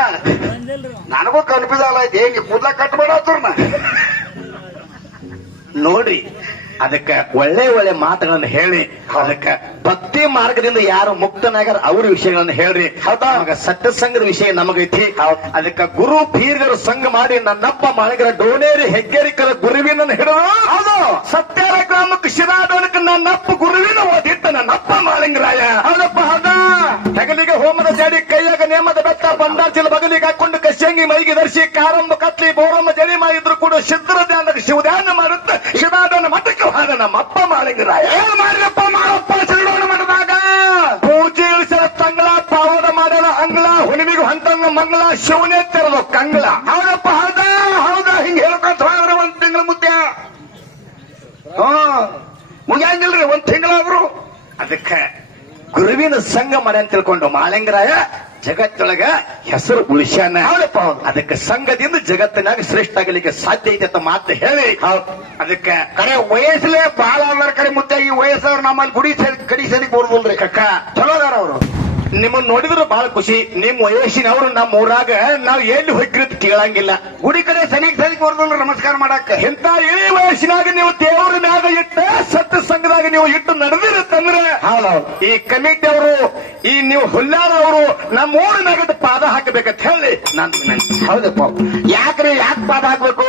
ನನಗೂ ಕನ್ಫ್ಯೂಸ್ ಆಗೈತಿ ಏನ್ ಕೂದ್ಲ ಕಟ್ಬೇಡತ್ರನ ನೋಡ್ರಿ ಅದಕ್ಕೆ ಒಳ್ಳೆ ಒಳ್ಳೆ ಮಾತುಗಳನ್ನ ಹೇಳಿ ಅದಕ್ಕೆ ಭಕ್ತಿ ಮಾರ್ಗದಿಂದ ಯಾರು ಮುಕ್ತನಾಗಾರ ಅವ್ರ ವಿಷಯಗಳನ್ನ ಹೇಳ್ರಿ ಹೌದಾ ಸತ್ಯ ಸಂಘದ ವಿಷಯ ನಮಗೈತಿ ಅದಕ್ಕೆ ಗುರು ಪೀರ್ಗರು ಸಂಘ ಮಾಡಿ ನನ್ನಪ್ಪ ಮಾಳಿಗರ ಡೋನೇರಿ ಹೆಗ್ಗೇರಿಕರ ಗುರುವಿನ ಹಿಡಿದು ಹೌದು ಸತ್ಯಾರ ಗ್ರಾಮಕ್ಕೆ ಶಿರಾಡೋನಕ್ಕೆ ನನ್ನಪ್ಪ ಗುರುವಿನ ಓದಿಟ್ಟ ನನ್ನಪ್ಪ ಮಾಳಿಂಗರಾಯ ಹೌದಪ್ಪ ಹೌದಾ ಹೆಗಲಿಗೆ ಹೋಮದ ಜಾಡಿ ಕೈಯಾಗ ನೇಮದ ಬೆತ್ತ ಬಂಡಾರ್ಚಿಲ ಬಗಲಿಗೆ ಹಾಕೊಂಡು ಕಶಂಗಿ ಮೈಗೆ ಧರಿಸಿ ಕಾರಂಬ ಕತ್ಲಿ ಬೋರಮ್ಮ ಜಡಿ ಮಾಡಿದ್ರು ಕೂಡ ಸಿದ್ಧರ ಧ್ಯಾನ ಶಿವಧ್ಯಾನ ಮಾಡುತ್ತೆ ಶಿರಾಡೋನ ಮಠಕ್ಕೆ ಹೋದ ನಮ್ಮಪ್ಪ ಮಾಳಿಂಗರಾಯ ಏನ್ ಮಾಡಿರಪ್ಪ ಮಾಡಪ್ಪ ಶಿರೋಣ ಮಠದಾಗ ಪೂಜೆ ಇಳಿಸಲ ತಂಗಳ ಪಾವನ ಮಾಡಲ ಅಂಗಳ ಹುಣಿಮಿಗೂ ಹಂತಂಗ ಮಂಗಳ ಶಿವನೇ ತೆರಲು ಕಂಗಳ ಹೌದಪ್ಪ ಹೌದಾ ಹೌದಾ ಹಿಂಗ ಹೇಳ್ಕೊಂತ ಹೋದ್ರೆ ಒಂದ್ ತಿಂಗಳ ಮುದ್ದೆ ಮುಗಿಯಂಗಿಲ್ರಿ ಒಂದ್ ತಿಂಗಳಾದ್ರು ಅದಕ್ಕೆ ಗುರುವಿನ ಸಂಘ ಮನೆ ಅಂತ ತಿಳ್ಕೊಂಡು ಮಾಳಿಂಗರಾಯ ಜಗತ್ತೊಳಗ ಹೆಸರು ಉಳಿಸ್ಯಾನ ಹೌದಪ್ಪ ಹೌದು ಅದಕ್ಕೆ ಸಂಘದಿಂದ ಜಗತ್ತಿನಾಗ ಶ್ರೇಷ್ಠ ಆಗಲಿಕ್ಕೆ ಸಾಧ್ಯ ಐತೆ ಅಂತ ಮಾತು ಹೇಳಿ ಅದಕ್ಕೆ ಕಡೆ ವಯಸ್ಸಲ್ಲೇ ಬಾಳ ಅದಾರ ಕಡೆ ಮುದ್ದೆ ಈ ವಯಸ್ಸವ್ರು ನಮ್ಮಲ್ಲಿ ಗಡಿ ಸರಿಗೆ ಬರುದಿಲ್ರಿ ಕಕ್ಕ ಚಲೋ ಅದಾರ ಅವರು ನಿಮ್ಮನ್ನ ನೋಡಿದ್ರು ಬಹಳ ಖುಷಿ ನಿಮ್ ವಯಸ್ಸಿನವರು ನಮ್ಮ ಊರಾಗ ನಾವ್ ಎಲ್ಲಿ ಹೋಗಿರತ್ ಕೇಳಂಗಿಲ್ಲ ಗುಡಿ ಕಡೆ ಸನಿಗ್ ಬರುದಿಲ್ರಿ ನಮಸ್ಕಾರ ಮಾಡಾಕ ಇಂತ ಇಳಿ ವಯಸ್ಸಿನಾಗ ನೀವು ದೇವರ ಮ್ಯಾಗ ಇಟ್ಟ ಸತ್ಯ ಸಂಘದಾಗ ನೀವು ಇಟ್ಟು ನಡೆದಿರುತ್ತಂದ್ರೆ ಈ ಕಮಿಟಿ ಅವರು ಈ ನೀವು ಹುಲ್ಲಾರವರು ನಮ್ಮ ಊರ ಮ್ಯಾಗ ಪಾದ ಹಾಕಬೇಕಂತ ಹೇಳಿ ಹೌದಪ್ಪ ಯಾಕ್ರಿ ಯಾಕೆ ಪಾದ ಹಾಕ್ಬೇಕು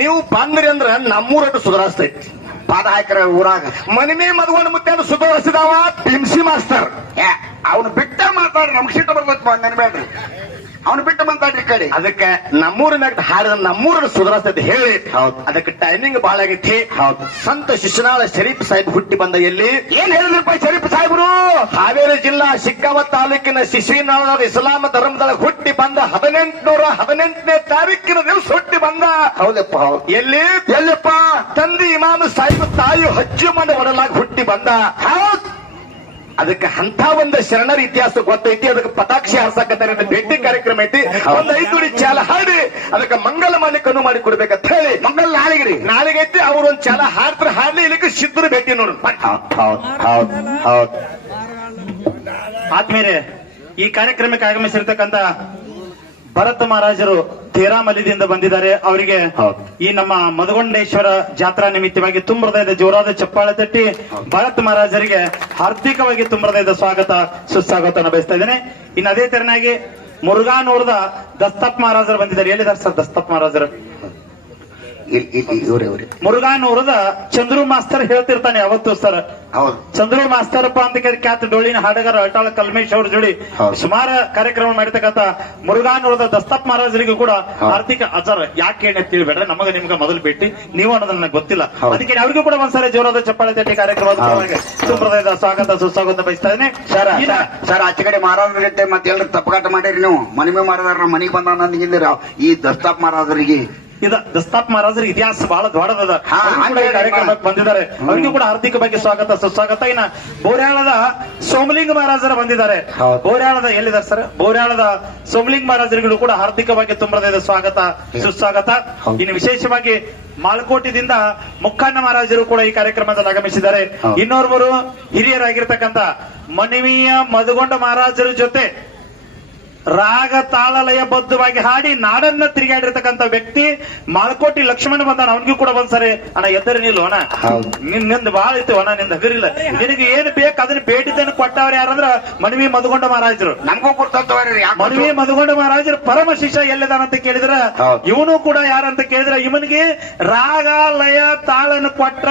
ನೀವು ಬಂದ್ರಿ ಅಂದ್ರ ನಮ್ಮೂರಟ್ಟು ಸುಧಾರಿಸ್ತೈತಿ ಪಾದ ಹಾಕ್ರ ಊರಾಗ ಮನಿಮೆ ಮದ್ಗೊಂಡ್ ಮುತ್ತೆ ಸುಧಾರಿಸಿದವ ಬಿಮ್ಸಿ ಮಾಸ್ತರ್ ಅವನು ಬಿಟ್ಟ ಮಾತಾಡ್ರಿ ನಮ್ಗೆ ಸಿಟ್ಟು ಬರ್ತೈತಿ ನೆನಬೇಡ್ರಿ ಅವನು ಬಿಟ್ಟು ಮಾತಾಡ್ರಿ ಈ ಕಡೆ ಅದಕ್ಕೆ ನಮ್ಮೂರಿನಾಗ ಹಾಡಿದ ನಮ್ಮೂರನ್ನು ಸುಧಾರಿಸ್ತೈತಿ ಹೇಳಿ ಅದಕ್ಕೆ ಟೈಮಿಂಗ್ ಬಹಳ ಆಗೈತಿ ಸಂತ ಶಿಶುನಾಳ ಶರೀಫ್ ಸಾಹೇಬ್ ಹುಟ್ಟಿ ಬಂದ ಎಲ್ಲಿ ಏನ್ ಹೇಳಿದ್ರಪ್ಪ ಶರೀಫ್ ಸಾಹೇಬ್ರು ಹಾವೇರಿ ಜಿಲ್ಲಾ ಶಿಗ್ಗಾಂವ ತಾಲೂಕಿನ ಶಿಶುನಾಳ ಇಸ್ಲಾಂ ಧರ್ಮದೊಳಗೆ ಹುಟ್ಟಿ ಬಂದ 1818ನೇ ತಾರೀಕಿನ ದಿವಸ ಹುಟ್ಟಿ ಬಂದ ಹೌದಪ್ಪ ಎಲ್ಲಿ ಎಲ್ಲಪ್ಪ ತಂದೆ ಇಮಾಮ ಸಾಹೇಬ್ ತಾಯಿ ಹಚ್ಚು ಮಂಡ ಒಡಲಾಗಿ ಹುಟ್ಟಿ ಬಂದ ಅದಕ್ಕೆ ಅಂತ ಒಂದು ಶರಣರ ಇತಿಹಾಸ ಗೊತ್ತೈತಿ ಅದಕ್ಕೆ ಪತಾಕ್ಷಿ ಹಾರ್ಸಕತ್ತಾರೆ ಭೇಟಿ ಕಾರ್ಯಕ್ರಮ ಐತಿ ಒಂದ್ 5 ನುಡಿ ಚಾಲ ಹಾಡಿ ಅದಕ್ಕೆ ಮಂಗಲ ಮಾಡ್ಲಿಕ್ಕೆ ಅನು ಮಾಡಿ ಕೊಡ್ಬೇಕಂತ ಹೇಳಿ ಮಂಗಲ್ ನಾಳೆಗೆ ಐತಿ ಅವ್ರ ಒಂದ್ ಚಾಲ ಹಾಡ್ತಾರೆ ಹಾಡ್ಲಿ ಇಲ್ಲಿಕ್ಕೆ ಸಿದ್ಧರು ಭೇಟಿ ನೋಡು ಆದ್ಮೇಲೆ ಈ ಕಾರ್ಯಕ್ರಮಕ್ಕೆ ಆಗಮಿಸಿರ್ತಕ್ಕಂಥ ಭರತ ಮಹಾರಾಜರು ತೇರಾಮಲಿದಿಂದ ಬಂದಿದ್ದಾರೆ ಅವರಿಗೆ ಈ ನಮ್ಮ ಮಧುಗೊಂಡೇಶ್ವರ ಜಾತ್ರಾ ನಿಮಿತ್ತವಾಗಿ ತುಂಬ ಹೃದಯದ ಜೋರಾದ ಚಪ್ಪಾಳೆ ತಟ್ಟಿ ಭರತ್ ಮಹಾರಾಜರಿಗೆ ಹಾರ್ದಿಕವಾಗಿ ತುಂಬ ಹೃದಯದ ಸ್ವಾಗತ ಸುಸ್ವಾಗತವನ್ನು ಬಯಸ್ತಾ ಇದ್ದೇನೆ. ಇನ್ನು ಅದೇ ತೆರನಾಗಿ ಮುರುಘಾನೂರದ ದಸ್ತಪ್ ಮಹಾರಾಜರು ಬಂದಿದ್ದಾರೆ. ಎಲ್ಲಿದ್ದಾರೆ ಸರ್ ದಸ್ತಪ್ ಮಹಾರಾಜರು? ಮುರುಘಾನೂರದ ಚಂದ್ರು ಮಾಸ್ತರ್ ಹೇಳ್ತಿರ್ತಾನೆ ಯಾವತ್ತು ಸರ್. ಹೌದು ಚಂದ್ರು ಮಾಸ್ತರಪ್ಪ ಅಂತ ಖ್ಯಾತ ಡೊಳ್ಳಿನ ಹಾಡುಗಾರ ಅಟಾಳ ಕಲ್ಮೇಶ್ ಅವ್ರ ಜೋಡಿ ಸುಮಾರು ಕಾರ್ಯಕ್ರಮ ಮಾಡಿರ್ತಕ್ಕಂಥ ಮುರುಘಾನೂರದ ದಸ್ತಪ್ ಮಹಾರಾಜರಿಗೂ ಕೂಡ ಆರ್ಥಿಕ ಅಜರ್ ಯಾಕೆ ಏನ್ ತಿಳಿಬೇಡ್ರೆ ನಮಗೆ ನಿಮ್ಗೆ ಮೊದಲು ಭೇಟಿ ನೀವು ಅನ್ನೋದು ನನಗೆ ಗೊತ್ತಿಲ್ಲ. ಅದಕ್ಕೆ ಅವ್ರಿಗೂ ಕೂಡ ಒಂದ್ಸರಿ ಜೋರಾದ ಚಪ್ಪಾಳೆ ತಟ್ಟಿ ಕಾರ್ಯಕ್ರಮದ ಸುಪ್ರದಾಯದ ಸ್ವಾಗತ ಸುಸ್ವಾಗತ ಬಯಸ್ತಾ ಇದ್ದೇನೆ. ಸರ್ ಆಚೆ ಕಡೆ ಮಹಾರಾಜರ ಗಟ್ಟೆ ಮತ್ತೆ ಎಲ್ಲರೂ ತಪ್ಪಗಾಟ ಮಾಡಿರಿ ನೀವು ಮನಿಮೆ ಮಾಡಿದಾರ ಮನೆಗೆ ಬಂದ ನನಗಿಂದಿರ ಈ ದಸ್ತಾಪ್ ಮಹಾರಾಜರಿಗೆ ಇದು ದಸ್ತಾಪ್ ಮಹಾರಾಜರ ಇತಿಹಾಸ ಬಹಳ ದೊಡ್ಡದ ಕಾರ್ಯಕ್ರಮಕ್ಕೆ ಬಂದಿದ್ದಾರೆ. ಅವರಿಗೂ ಕೂಡ ಹಾರ್ದಿಕ ಬಗ್ಗೆ ಸ್ವಾಗತ ಸುಸ್ವಾಗತ. ಇನ್ನ ಬೋರ್ಯಾಳದ ಸೋಮಲಿಂಗ ಮಹಾರಾಜರ ಬಂದಿದ್ದಾರೆ. ಬೋರ್ಯಾಳದ ಎಲ್ಲಿದ್ದಾರೆ ಸರ್? ಬೋರ್ಯಾಳದ ಸೋಮಲಿಂಗ ಮಹಾರಾಜರಿಗೂ ಕೂಡ ಹಾರ್ದಿಕವಾಗಿ ತುಂಬದ ಸ್ವಾಗತ ಸುಸ್ವಾಗತ. ಇನ್ನು ವಿಶೇಷವಾಗಿ ಮಾಳಕೋಟದಿಂದ ಮುಕ್ಕಣ್ಣ ಮಹಾರಾಜರು ಕೂಡ ಈ ಕಾರ್ಯಕ್ರಮದಲ್ಲಿ ಆಗಮಿಸಿದ್ದಾರೆ. ಇನ್ನೋರ್ವರು ಹಿರಿಯರಾಗಿರ್ತಕ್ಕಂಥ ಮನಿವಿಯ ಮಧುಗೊಂಡ ಮಹಾರಾಜರ ಜೊತೆ ರಾಗ ತಾಳಲಯ ಬದ್ಧವಾಗಿ ಹಾಡಿ ನಾಡನ್ನ ತಿರುಗಾಡಿರ್ತಕ್ಕಂಥ ವ್ಯಕ್ತಿ ಮಾಳಕೋಟಿ ಲಕ್ಷ್ಮಣ ಬಂದಾನ. ಅವನಿಗೂ ಕೂಡ ಒಂದ್ಸರಿ ಅಣ್ಣ ಎದ್ದರಿ ನಿಲ್ಲು ಅಣ್ಣ ನಿಂದ ಬಾಳ ಇತ್ತು ಅಣ್ಣ ನಿಂದ ಹಗರಿಲ್ಲ ನಿನಗೆ ಏನ್ ಬೇಕು ಅದನ್ನ ಬೇಡಿದ್ದನ್ನು ಕೊಟ್ಟವ್ರು ಯಾರಂದ್ರ ಮನವಿ ಮಧುಗೊಂಡ ಮಹಾರಾಜರು. ನಮಗೂ ಕೊಡ್ತವ್ರಿ ಮನವಿ ಮಧುಗೊಂಡ ಮಹಾರಾಜರು ಪರಮ ಶಿಷ್ಯ ಎಲ್ಲಿದಾನಂತ ಕೇಳಿದ್ರ ಇವನು ಕೂಡ ಯಾರಂತ ಕೇಳಿದ್ರ ಇವನಿಗೆ ರಾಗ ಲಯ ತಾಳನ್ನು ಕೊಟ್ರ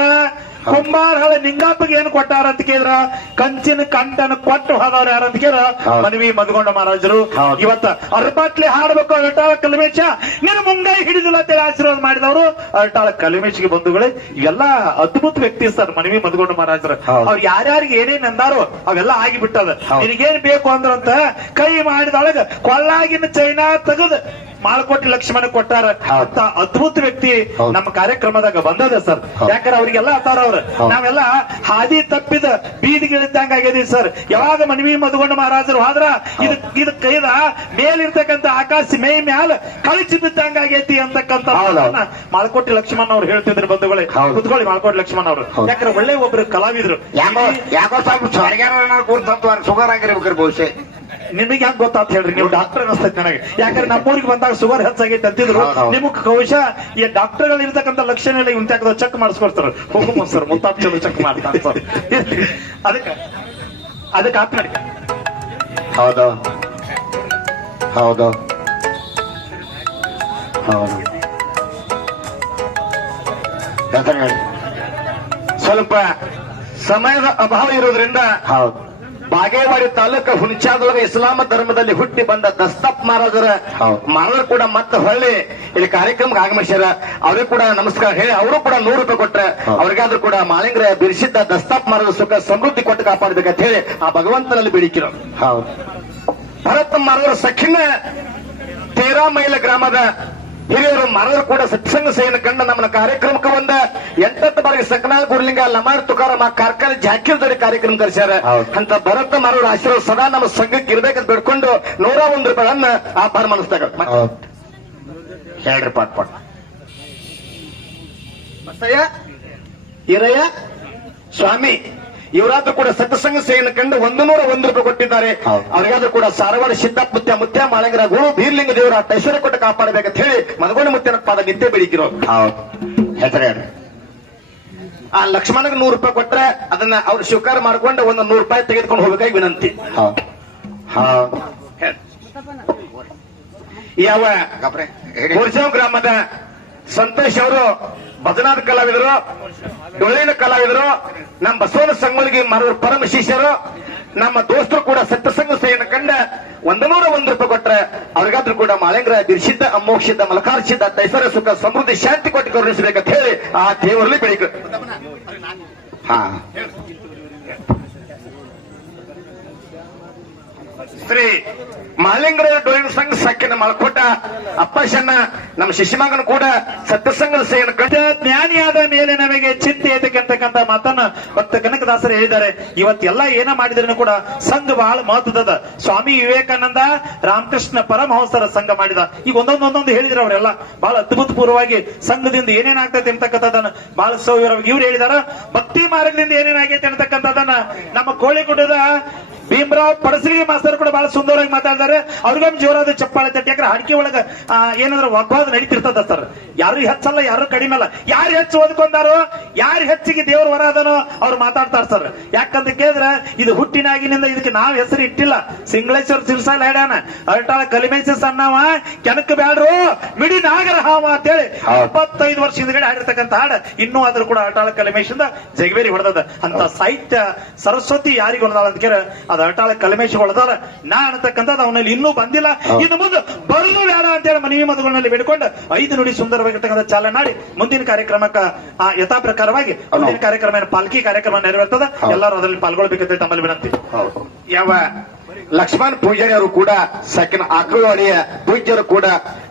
ಕುಂಬಾರಗಳ ನಿಂಗಾಪಿಗೆ ಏನು ಕೊಟ್ಟಾರ ಅಂತ ಕೇಳಿದ್ರ ಕಂಚಿನ ಕಂಠನ ಕೊಟ್ಟು ಹೋದವ್ರು ಯಾರಂತ ಕೇಳಿದ್ರ ಮನವಿ ಮಧುಗೊಂಡ ಮಹಾರಾಜರು. ಇವತ್ತ ಅರ್ಬಟ್ಲೆ ಹಾಡ್ಬೇಕು ಅರಟಾಳ ಕಲ್ಮೇಶ ನೀನು ಮುಂಗೈ ಹಿಡಿದಿಲ್ಲ ಅಂತೇಳಿ ಆಶೀರ್ವಾದ ಮಾಡಿದವರು ಅರಟಾಳ ಕಲ್ಮೇಶ್ಗೆ ಬಂಧುಗಳೇ ಇವೆಲ್ಲ ಅದ್ಭುತ ವ್ಯಕ್ತಿ ಸರ್ ಮನವಿ ಮಧುಗೊಂಡ ಮಹಾರಾಜರು. ಅವ್ರು ಯಾರ್ಯಾರಿಗೆ ಏನೇನ್ ಅಂದಾರೋ ಅವೆಲ್ಲ ಆಗಿಬಿಟ್ಟದ. ನಿನಗೇನ್ ಬೇಕು ಅಂದ್ರಂತ ಕೈ ಮಾಡಿದೊಳಗ ಕೊಳ್ಳಾಗಿನ ಚೈನಾ ತೆಗೆದು ಮಾಳ್ಕೋಟಿ ಲಕ್ಷ್ಮಣ ಕೊಟ್ಟಾರ ಹೌದು. ಅಂತ ಅದ್ಭುತ ವ್ಯಕ್ತಿ ಹೌದು. ನಮ್ಮ ಕಾರ್ಯಕ್ರಮದಾಗ ಬಂದದ ಸರ್. ಹೌದು. ಯಾಕಂದ್ರೆ ಅವ್ರಿಗೆಲ್ಲ ಅತ್ತಾರ ಅವ್ರ ಹೌದು. ನಾವೆಲ್ಲ ಹಾದಿ ತಪ್ಪಿದ ಬೀದಿಗಳಿದ್ದಂಗ ಆಗಿದೀವಿ ಸರ್. ಯಾವಾಗ ಮನವಿ ಮಧುಗೊಂಡ ಮಹಾರಾಜರು ಆದ್ರ ಇದು ಕೈದ ಮೇಲಿರ್ತಕ್ಕಂಥ ಆಕಾಶ ಮೇ ಮ್ಯಾಲ ಕಳಿಸಿದ್ದಂಗ ಆಗೈತಿ ಅಂತಕ್ಕಂಥ ಹೌದು. ಮಾತನ್ನ ಮಾಳ್ಕೋಟಿ ಲಕ್ಷ್ಮಣ ಅವ್ರು ಹೇಳ್ತಿದ್ರು ಬಂಧುಗಳೇ. ಹೌದು. ಕುತ್ಕೊಳ್ಳಿ ಮಾಳ್ಕೋಟಿ ಲಕ್ಷ್ಮಣ ಅವರು. ಹೌದು. ಯಾಕಂದ್ರೆ ಒಳ್ಳೆ ಒಬ್ರು ಕಲಾವಿದ್ರು. ಯಾಕೋ ಸ್ವಲ್ಪ ಸ್ವರ್ಗಾರ ಕೂರ್ತಂತ ಶುಗರ್ ಆಗಿರ್ಬೇಕ್ರಿ ಬಹುಶಃ. ನಿಮಗೆ ಹೆಂಗ್ ಗೊತ್ತಾತ್ ಹೇಳ್ರಿ, ನೀವು ಡಾಕ್ಟರ್ ಅನಿಸ್ತೈತಿ ನನಗೆ. ಯಾಕಂದ್ರೆ ನಮ್ಮೂರಿಗೆ ಬಂದಾಗ ಶುಗರ್ ಹೆಚ್ಚಾಗೈತೆ ಅಂತಿದ್ರು. ಹೌದು, ಹೌದು. ನಿಮಗ್ ಬಹುಶಃ ಈ ಡಾಕ್ಟರ್ಗಳು ಇರ್ತಕ್ಕಂಥ ಲಕ್ಷಣ ಇಲ್ಲ, ಇಂತ ಚೆಕ್ ಮಾಡಿಸ್ಕೊಡ್ತಾರ. ಹೋಗಮ್ಮ ಸರ್, ಮುತ್ತಾಪ್ ಚಲೋ ಚೆಕ್ ಮಾಡ್ತಾರೆ ಸರ್. ಅದಕ್ಕೆ ಆತ್ ಮಾಡಿ. ಹೌದು ಹೌದು ಹೌದು ಹೆಸರು ಹೇಳಿ. ಸ್ವಲ್ಪ ಸಮಯದ ಅಭಾವ ಇರೋದ್ರಿಂದ ಹೌದು ಬಾಗೇವಾಡಿ ತಾಲೂಕ ಹುಣಚಾದೊಳಗೆ ಇಸ್ಲಾಮ ಧರ್ಮದಲ್ಲಿ ಹುಟ್ಟಿ ಬಂದ ದಸ್ತಪ್ ಮಹಾರಾಜರ ಹೌದು. ಮಹಾರಾಜರು ಕೂಡ ಮತ್ತೆ ಹೊಳ್ಳಿ ಇಲ್ಲಿ ಕಾರ್ಯಕ್ರಮಕ್ಕೆ ಆಗಮಿಸ್ಯಾರ. ಅವ್ರಿಗೆ ಕೂಡ ನಮಸ್ಕಾರ ಹೇಳಿ ಅವರು ಕೂಡ 100 ರೂಪಾಯಿ ಕೊಟ್ರೆ ಹೌದು. ಅವ್ರಿಗಾದ್ರೂ ಕೂಡ ಮಾಳಿಂಗ್ರ ಬಿಡಿಸಿದ್ದ ದಸ್ತಪ್ ಮಹಾರಾಜ ಸುಖ ಸಮೃದ್ಧಿ ಕೊಟ್ಟು ಕಾಪಾಡಬೇಕಂತ ಹೇಳಿ ಆ ಭಗವಂತನಲ್ಲಿ ಬೇಡಿಕಿರೋ. ಹೌದು ಭರತ ಮಹಾರಾಜರ ಸಖಿನ 13 ಮೈಲ ಗ್ರಾಮದ ಹಿರಿಯರು ಮಹಾರಾಜರು ಕೂಡ ಸತ್ಸಂಗ ಸೇವೆಯನ್ನು ಕಂಡು ನಮ್ಮ ಕಾರ್ಯಕ್ರಮಕ್ಕೆ ಬಂದ 8 ಬಾರಿ ಸಕನಾಲ್ ಗುರುಲಿಂಗ ಲಮಾರ್ ತುಕಾರಾಮ ಕಾರ್ಖಾನೆ ಜಾಕೀರ್ದಡಿ ಕಾರ್ಯಕ್ರಮ ಕರೆಸ್ಯಾರ. ಹೌದು. ಅಂತ ಭರತ ಮಹಾರಾಜರ ಆಶೀರ್ವಾದ ಸದಾ ನಮ್ಮ ಸಂಘಕ್ಕೆ ಇರ್ಬೇಕಂತ ಬೇಡ್ಕೊಂಡು 101 ರೂಪಾಯಿಗಳನ್ನ ಆಭಾರ ಮನಸ್ತಾಗ ಹೌದು ಹೇಳ್ರಿ ಪಾಟ್ ಪಾಟ್. ಬಸಯ್ಯ ಹಿರಯ್ಯ ಸ್ವಾಮಿ ಇವರಾದ್ರೂ ಕೂಡ ಸತ್ಸಂಗ ಸೇವೆಯನ್ನು ಕಂಡು 101 ರೂಪಾಯಿ ಕೊಟ್ಟಿದ್ದಾರೆ. ಹೌದು. ಅವರಿಗಾದ್ರೂ ಕೂಡ ಸಾರವಾಡ ಸಿದ್ದಪ್ಪ ಮುತ್ಯ ಮಾಳಂಗರ ಗುರು ಬೀರ್ಲಿಂಗ ದೇವರ ಐಶ್ವರ್ಯ ಕೊಟ್ಟು ಕಾಪಾಡಬೇಕಂತ ಹೇಳಿ ಮನಗೋಣ ಮುತ್ಯನ ಪಾದ ನಿತ್ಯ ಬೆಳಿಕಿರೋ. ಹೌದು ಹೆಸರು ಹೇಳ್ರಿ. ಆ ಲಕ್ಷ್ಮಣಗೆ 100 ರೂಪಾಯಿ ಕೊಟ್ರೆ ಅದನ್ನ ಅವ್ರು ಸ್ವೀಕಾರ ಮಾಡ್ಕೊಂಡು ಒಂದು 100 ರೂಪಾಯಿ ತೆಗೆದುಕೊಂಡು ಹೋಗ್ಬೇಕಾಗಿ ವಿನಂತಿ. ಹೌದು ಹೌದು ಯಾವ ಗಬ್ರೆ ಹೇಳಿ. ಕೋರ್ಜಾವ್ ಗ್ರಾಮದ ಸಂತೋಷ್ ಅವರು ಭಜನಾದ ಕಲಾವಿದರು, ಡೊಳ್ಳಿನ ಕಲಾವಿದರು, ನಮ್ಮ ಬಸವನ ಸಂಗೊಳ್ಳಿಗೆ ಮರವರು ಪರಮ ಶಿಷ್ಯರು. ನಮ್ಮ ದೋಸ್ತರು ಕೂಡ ಸತ್ಸಂಗ ಸೇವೆಯನ್ನು ಕಂಡ 101 ರೂಪಾಯಿ ಕೊಟ್ರೆ ಅವ್ರಿಗಾದ್ರೂ ಕೂಡ ಮಾಳಂಗ್ರ ದಿರ್ಶಿದ್ದ ಅಮೋಕ್ಷಿದ್ದ ಮಲಕಾರ್ಸಿದ್ದ ಐಶ್ವರ್ಯ ಸುಖ ಸಮೃದ್ಧಿ ಶಾಂತಿ ಕೊಟ್ಟು ಕರುಣಿಸಬೇಕಂತ ಹೇಳಿ ಆ ದೇವರಲ್ಲಿ ಬೆಳಿಗ್ಗೆ ಹಾ ಶ್ರೀ ಮಾಲಿಂಗರ ಡೊಳ್ಳಿನ ಸಂಘ ಸಾಕಿನ ಮಳಕೋಟ ಅಪ್ಪಶನ್ನ ನಮ್ಮ ಶಿಶುಮಗನು ಕೂಡ ಸತ್ಸಂಗದ ಸೇವೆಯನ್ನು ಕಂಡ ಜ್ಞಾನಿಯಾದ ಮೇಲೆ ನಮಗೆ ಚಿಂತೆ ಐತಕ್ಕಂತಕ್ಕಂಥ ಮಾತನ್ನ ಭಕ್ತ ಕನಕದಾಸರು ಹೇಳಿದ್ದಾರೆ. ಇವತ್ತೆಲ್ಲ ಏನ ಮಾಡಿದ್ರೂ ಕೂಡ ಸಂಘ ಬಹಳ ಮಹತ್ವದ. ಸ್ವಾಮಿ ವಿವೇಕಾನಂದ ರಾಮಕೃಷ್ಣ ಪರಮಹಂಸರ ಸಂಘ ಮಾಡಿದ. ಈಗ ಒಂದೊಂದು ಹೇಳಿದ್ರು ಅವರೆಲ್ಲ ಬಹಳ ಅದ್ಭುತ ಪೂರ್ವವಾಗಿ ಸಂಘದಿಂದ ಏನೇನಾಗ್ತೈತೆ ಅಂತಕ್ಕಂಥದನ್ನ ಬಹಳ ಸೌವಿರವಾಗಿ ಇವ್ರು ಹೇಳಿದಾರ. ಭಕ್ತಿ ಮಾರ್ಗದಿಂದ ಏನೇನಾಗೈತೆ ಅಂತಕ್ಕಂಥದನ್ನ ನಮ್ಮ ಕೋಳಿಗುಡ್ಡದ ಭೀಮರಾವ್ ಪಡಸಲಿಗೆ ಮಾಸ್ತರ್ ಕೂಡ ಬಹಳ ಸುಂದರವಾಗಿ ಮಾತಾಡಿದ್ದಾರೆ. ಅವ್ರಿಗೊಂದು ಜೋರಾದ ಚಪ್ಪಾಳೆ ತಟ್ಟಿ. ಯಾಕಂದ್ರೆ ಅಡಿಕೆ ಒಳಗ ಏನಂದ್ರೆ ವಾಗ್ವಾದ ನಡೀತಿರ್ತದ ಸರ್. ಯಾರು ಹೆಚ್ಚಲ್ಲ, ಯಾರು ಕಡಿಮೆ ಅಲ್ಲ. ಯಾರು ಹೆಚ್ಚು ಓದ್ಕೊಂಡಾರೋ, ಯಾರು ಹೆಚ್ಚಿಗೆ ದೇವ್ರ ವರ ಅದನೋ ಅವ್ರು ಮಾತಾಡ್ತಾರ ಸರ್. ಯಾಕಂತ ಕೇಳಿದ್ರೆ ಇದು ಹುಟ್ಟಿನಾಗಿನಿಂದ ಇದಕ್ಕೆ ನಾವ್ ಹೆಸರು ಇಟ್ಟಿಲ್ಲ. ಸಿಂಗಳೇಶ್ವರ ಸಿರ್ಸಾಲ ಹೇಳ್ಯಾನ, ಅರಟಾಳ ಕಲಿಮೇಶ ಸಣ್ಣವ ಕೆನಕ ಬ್ಯಾಡ್ರು ಮಿಡಿ ನಾಗರ ಹಾವ ಅಂತೇಳಿ 25 ವರ್ಷ ಹಿಂದ್ಗಡೆ ಹಾಡಿರ್ತಕ್ಕಂಥ ಹಾಡ ಇನ್ನೂ ಆದ್ರೂ ಕೂಡ ಅರಟಾಳ ಕಲಿಮೇಶಿಂದ ಜಗಬೇರಿ ಹೊಡೆದದ. ಅಂತ ಸಾಹಿತ್ಯ ಸರಸ್ವತಿ ಯಾರಿಗೆ ಹೊಡೆದಾಳ ಅಂತ ಕೇಳ ಅದು ಅರಟಾಳ ಕಲಿಮೇಶ ಹೊಡೆದಾರ. ನಾ ಅನ್ನತಕ್ಕಂಥದ್ದು ಅವನಲ್ಲಿ ಇನ್ನೂ ಬಂದಿಲ್ಲ. ಇನ್ನು ಮುಂದೆ ಬರಲು ಬೇಡ ಅಂತೇಳಿ ಮನವಿ ಮದುಗಳಲ್ಲಿ ಬೇಡಿಕೊಂಡು 5 ನುಡಿ ಸುಂದರವಾಗಿರ್ತಕ್ಕಂಥ ಚಾಲನೆ ಮಾಡಿ ಮುಂದಿನ ಕಾರ್ಯಕ್ರಮಕ್ಕ ಯಥಾ ಪ್ರಕಾರವಾಗಿ ಮುಂದಿನ ಕಾರ್ಯಕ್ರಮ ಪಾಲ್ಕಿ ಕಾರ್ಯಕ್ರಮ ನೆರವೇರ್ತದ. ಎಲ್ಲರೂ ಅದರಲ್ಲಿ ಪಾಲ್ಗೊಳ್ಬೇಕಂತ ತಮ್ಮಲ್ಲಿ ವಿನಂತಿ. ಯಾವ ಲಕ್ಷ್ಮಣ್ ಪೂಜಾರಿ ಅವರು ಕೂಡ ಸಾಕಿನ ಆಕಳವಾಡಿಯ ಪೂಜ್ಯರು ಕೂಡ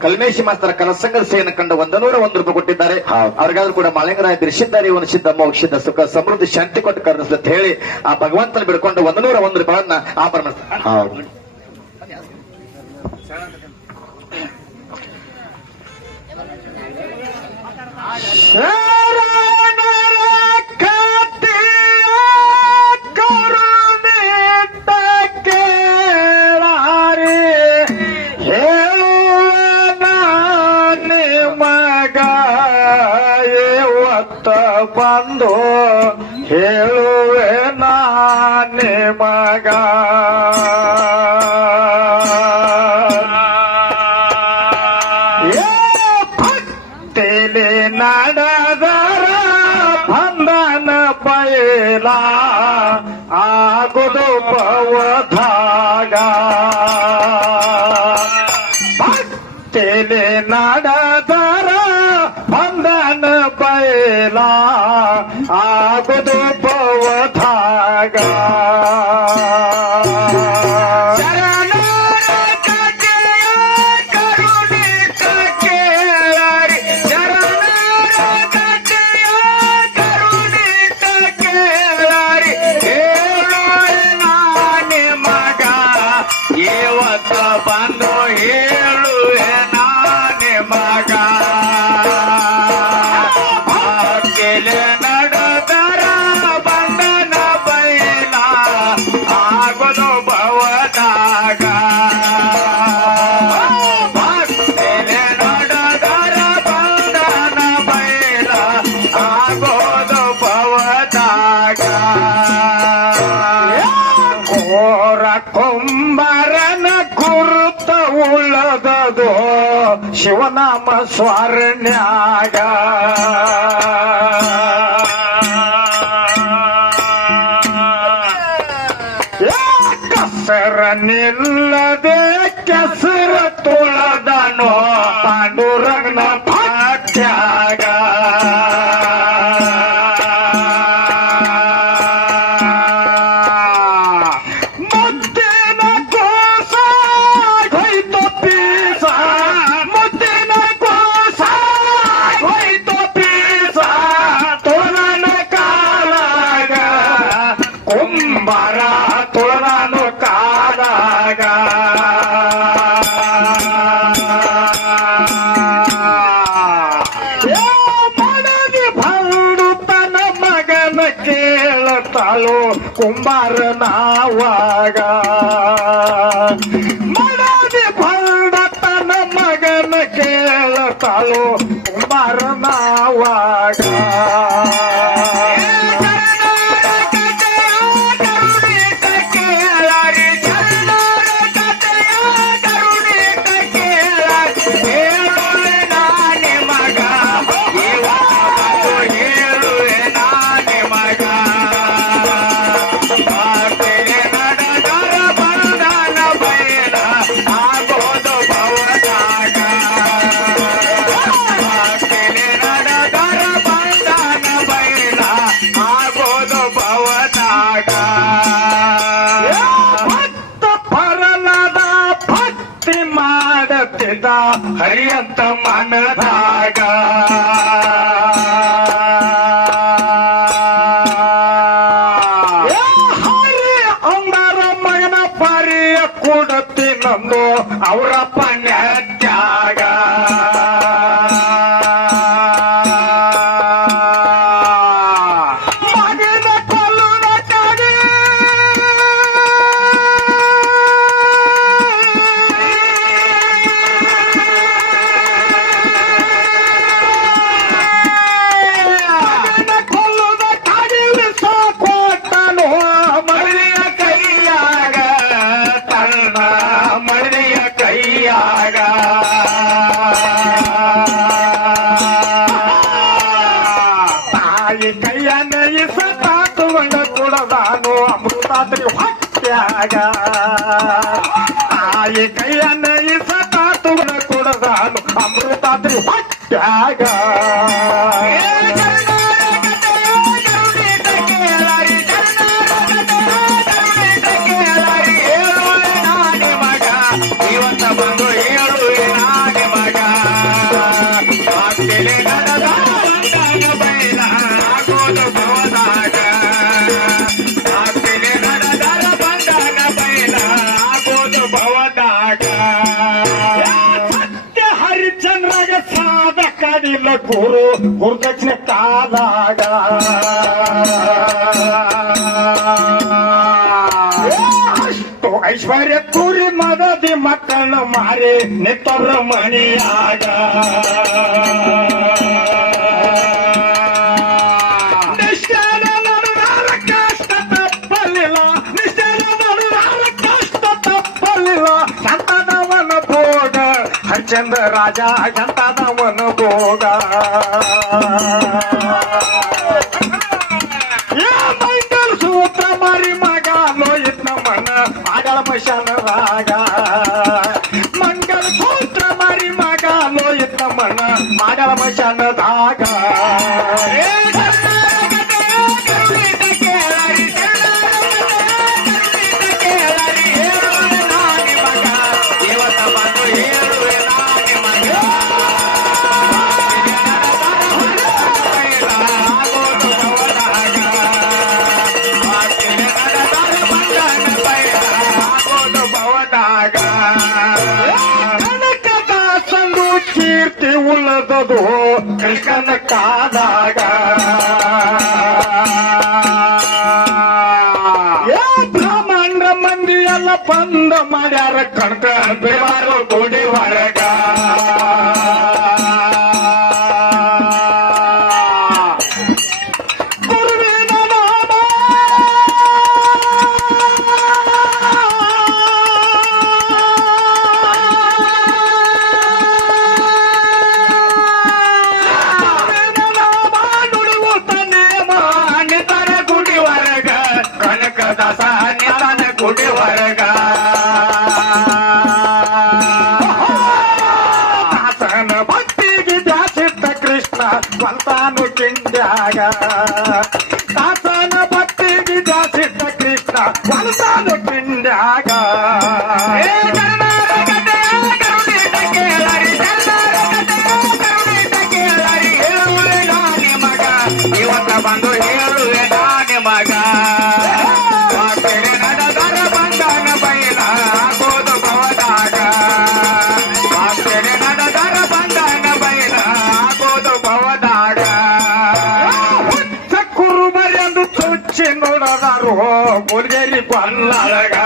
ಕಲ್ಮೇಶಿ ಮಾಸ್ತರ ಕನಸಂಗದ ಸೇವೆಯನ್ನು ಕಂಡು 101 ರೂಪಾಯಿ ಕೊಟ್ಟಿದ್ದಾರೆ. ಅವ್ರಿಗಾದ್ರೂ ಕೂಡ ಮಾಳಿಂಗರಾಯ ಬಿರ್ಸಿದ್ದಾರೆ ಇವನು ಸಿದ್ಧ ಮೋಕ್ಷಿದ್ದ ಸುಖ ಸಮೃದ್ಧಿ ಶಾಂತಿ ಕೊಟ್ಟು ಕರುಣಿಸಲು ಹೇಳಿ ಆ ಭಗವಂತನ ಬಿಡ್ಕೊಂಡು 101 ರೂಪಾಯಿಗಳನ್ನ ಆಭರಣ. ಬಂದು ಹೇಳುವೆ ನಾನೇ ಮಗ ಭಕ್ತಿಲಿ ನಡೆದರ ಬಂಧನ ಬಯಲ ಆಗುದು ಪವಧಾಗ. ಭಕ್ತಿಲಿ ನಡೆದರ ಬಂಧನ ಬಯಲ ಆಗುದು ಪವಧಾಗ. ಶರಣರ ಕರುಣೆ ಶಿವನಾಮ ಸ್ವಾರಣ್ಯಾಗ ಕಸರ ನಿಲ್ಲದೆ ಕೆಸರ ತುಳದನೋ ಪಾಂಡುರಂಗನ ಪಾಟ್ಯಾಗ ಕುಂಬಾರ ನಾವಾಗ ಮಡದಿ ಬಂದ ತನ್ನ ಮಗನ ಕೇಳತಾಳು ಕುಂಬಾರ ನಾವಾಗ ಹರಿಯಂತ ಮನದಾಗ ಹರಿ ಅಂಬರ ಮಗನ ಪರಿಯ ಕೊಡುತ್ತೀನಂದು ಅವರ ಪಣ್ಯತ್ಯಾಗ ಹೊಟ್ಯಾಗ ತಾಯಿ ಕೈಯನ್ನ ಇಸತ ತುಗಣ ಕೊಡದಾನು ಅಮೃತಾದ್ರಿ ಹೊಟ್ಯಾಗ ಮಗ ಇವತ್ತ ಬಂದು ಹೇಳು ನಾಡಿ ಮಗ ಬೈಲ ಆಗೋದು ಭವದಾಗ ಹರಿಚಂದ್ರಗ ಸಾದ ಕಡಿಲ ಗುರು ಗುರುದಕ್ಷಿಣ ಕಾಲಾಗ ಅಷ್ಟು ಐಶ್ವರ್ಯ ಕುರಿ ಮದದಿ ಮಕ್ಕಳ ಮಾರಿ ನಿತ್ತವ್ರ ಮಣಿಯಾಗ ನಿಷ್ಠೆನ ನಡುವಾರ ಕಷ್ಟ ತಪ್ಪಲಿಲ್ಲ ನಿಷ್ಠೆನ ನಡುವಾರ ಕಷ್ಟ ತಪ್ಪಲಿಲ್ಲ ಸಂತದವನ ಭೋಗ ಹರಿಚಂದ್ರ ರಾಜ ಎಂತದವನ ಭೋಗ ಮೈಕಲ್ ಸೂತ್ರ ಮಾರಿ ಮಗ ಲೋಯಿತ್ ನಮ್ಮನ ಆಡಳ ಮಶಾನರಾಗ ಮಂಗಲ್ ಸೂತ್ರ ಮಾರಿ ಮಗ ಲೋಯಿತ್ ನಮ್ಮನ ಆಡಳ ಮಶಾನದಾಗ ಕೀರ್ತಿ ಉಳ್ಳದದು ಕೃಷ್ಣನ ಕಾದಾಗ ಬ್ರಹ್ಮಾಂಡ ಮಂದಿ ಎಲ್ಲ ಬಂದ ಮಾಡ್ಯಾರ ಕಣ್ಕ ಬೇವಾರು ಗೋಡಿ ಹೊರಗ ಹೊಲಸಾದ ಕಿಂಡ್ಯಾಗ ಇವತ್ತ ಬಂದು ಹೇಳುವೆ ನಾನಿ ಮಗ ನಡೆದರ ಬಂಧನ ಬೈಲ ಆಗೋದು ಭವದಾಗ ನಡೆದರ ಬಂಧನ ಬೈಲ ಆಗೋದು ಭವದಾಗ ಕುರುಬರೆಂದು ಚುಚ್ಚಿ ನೋಡದರು ಮುರುಗೇರಿ ಕೊಲ್ಲಳಗ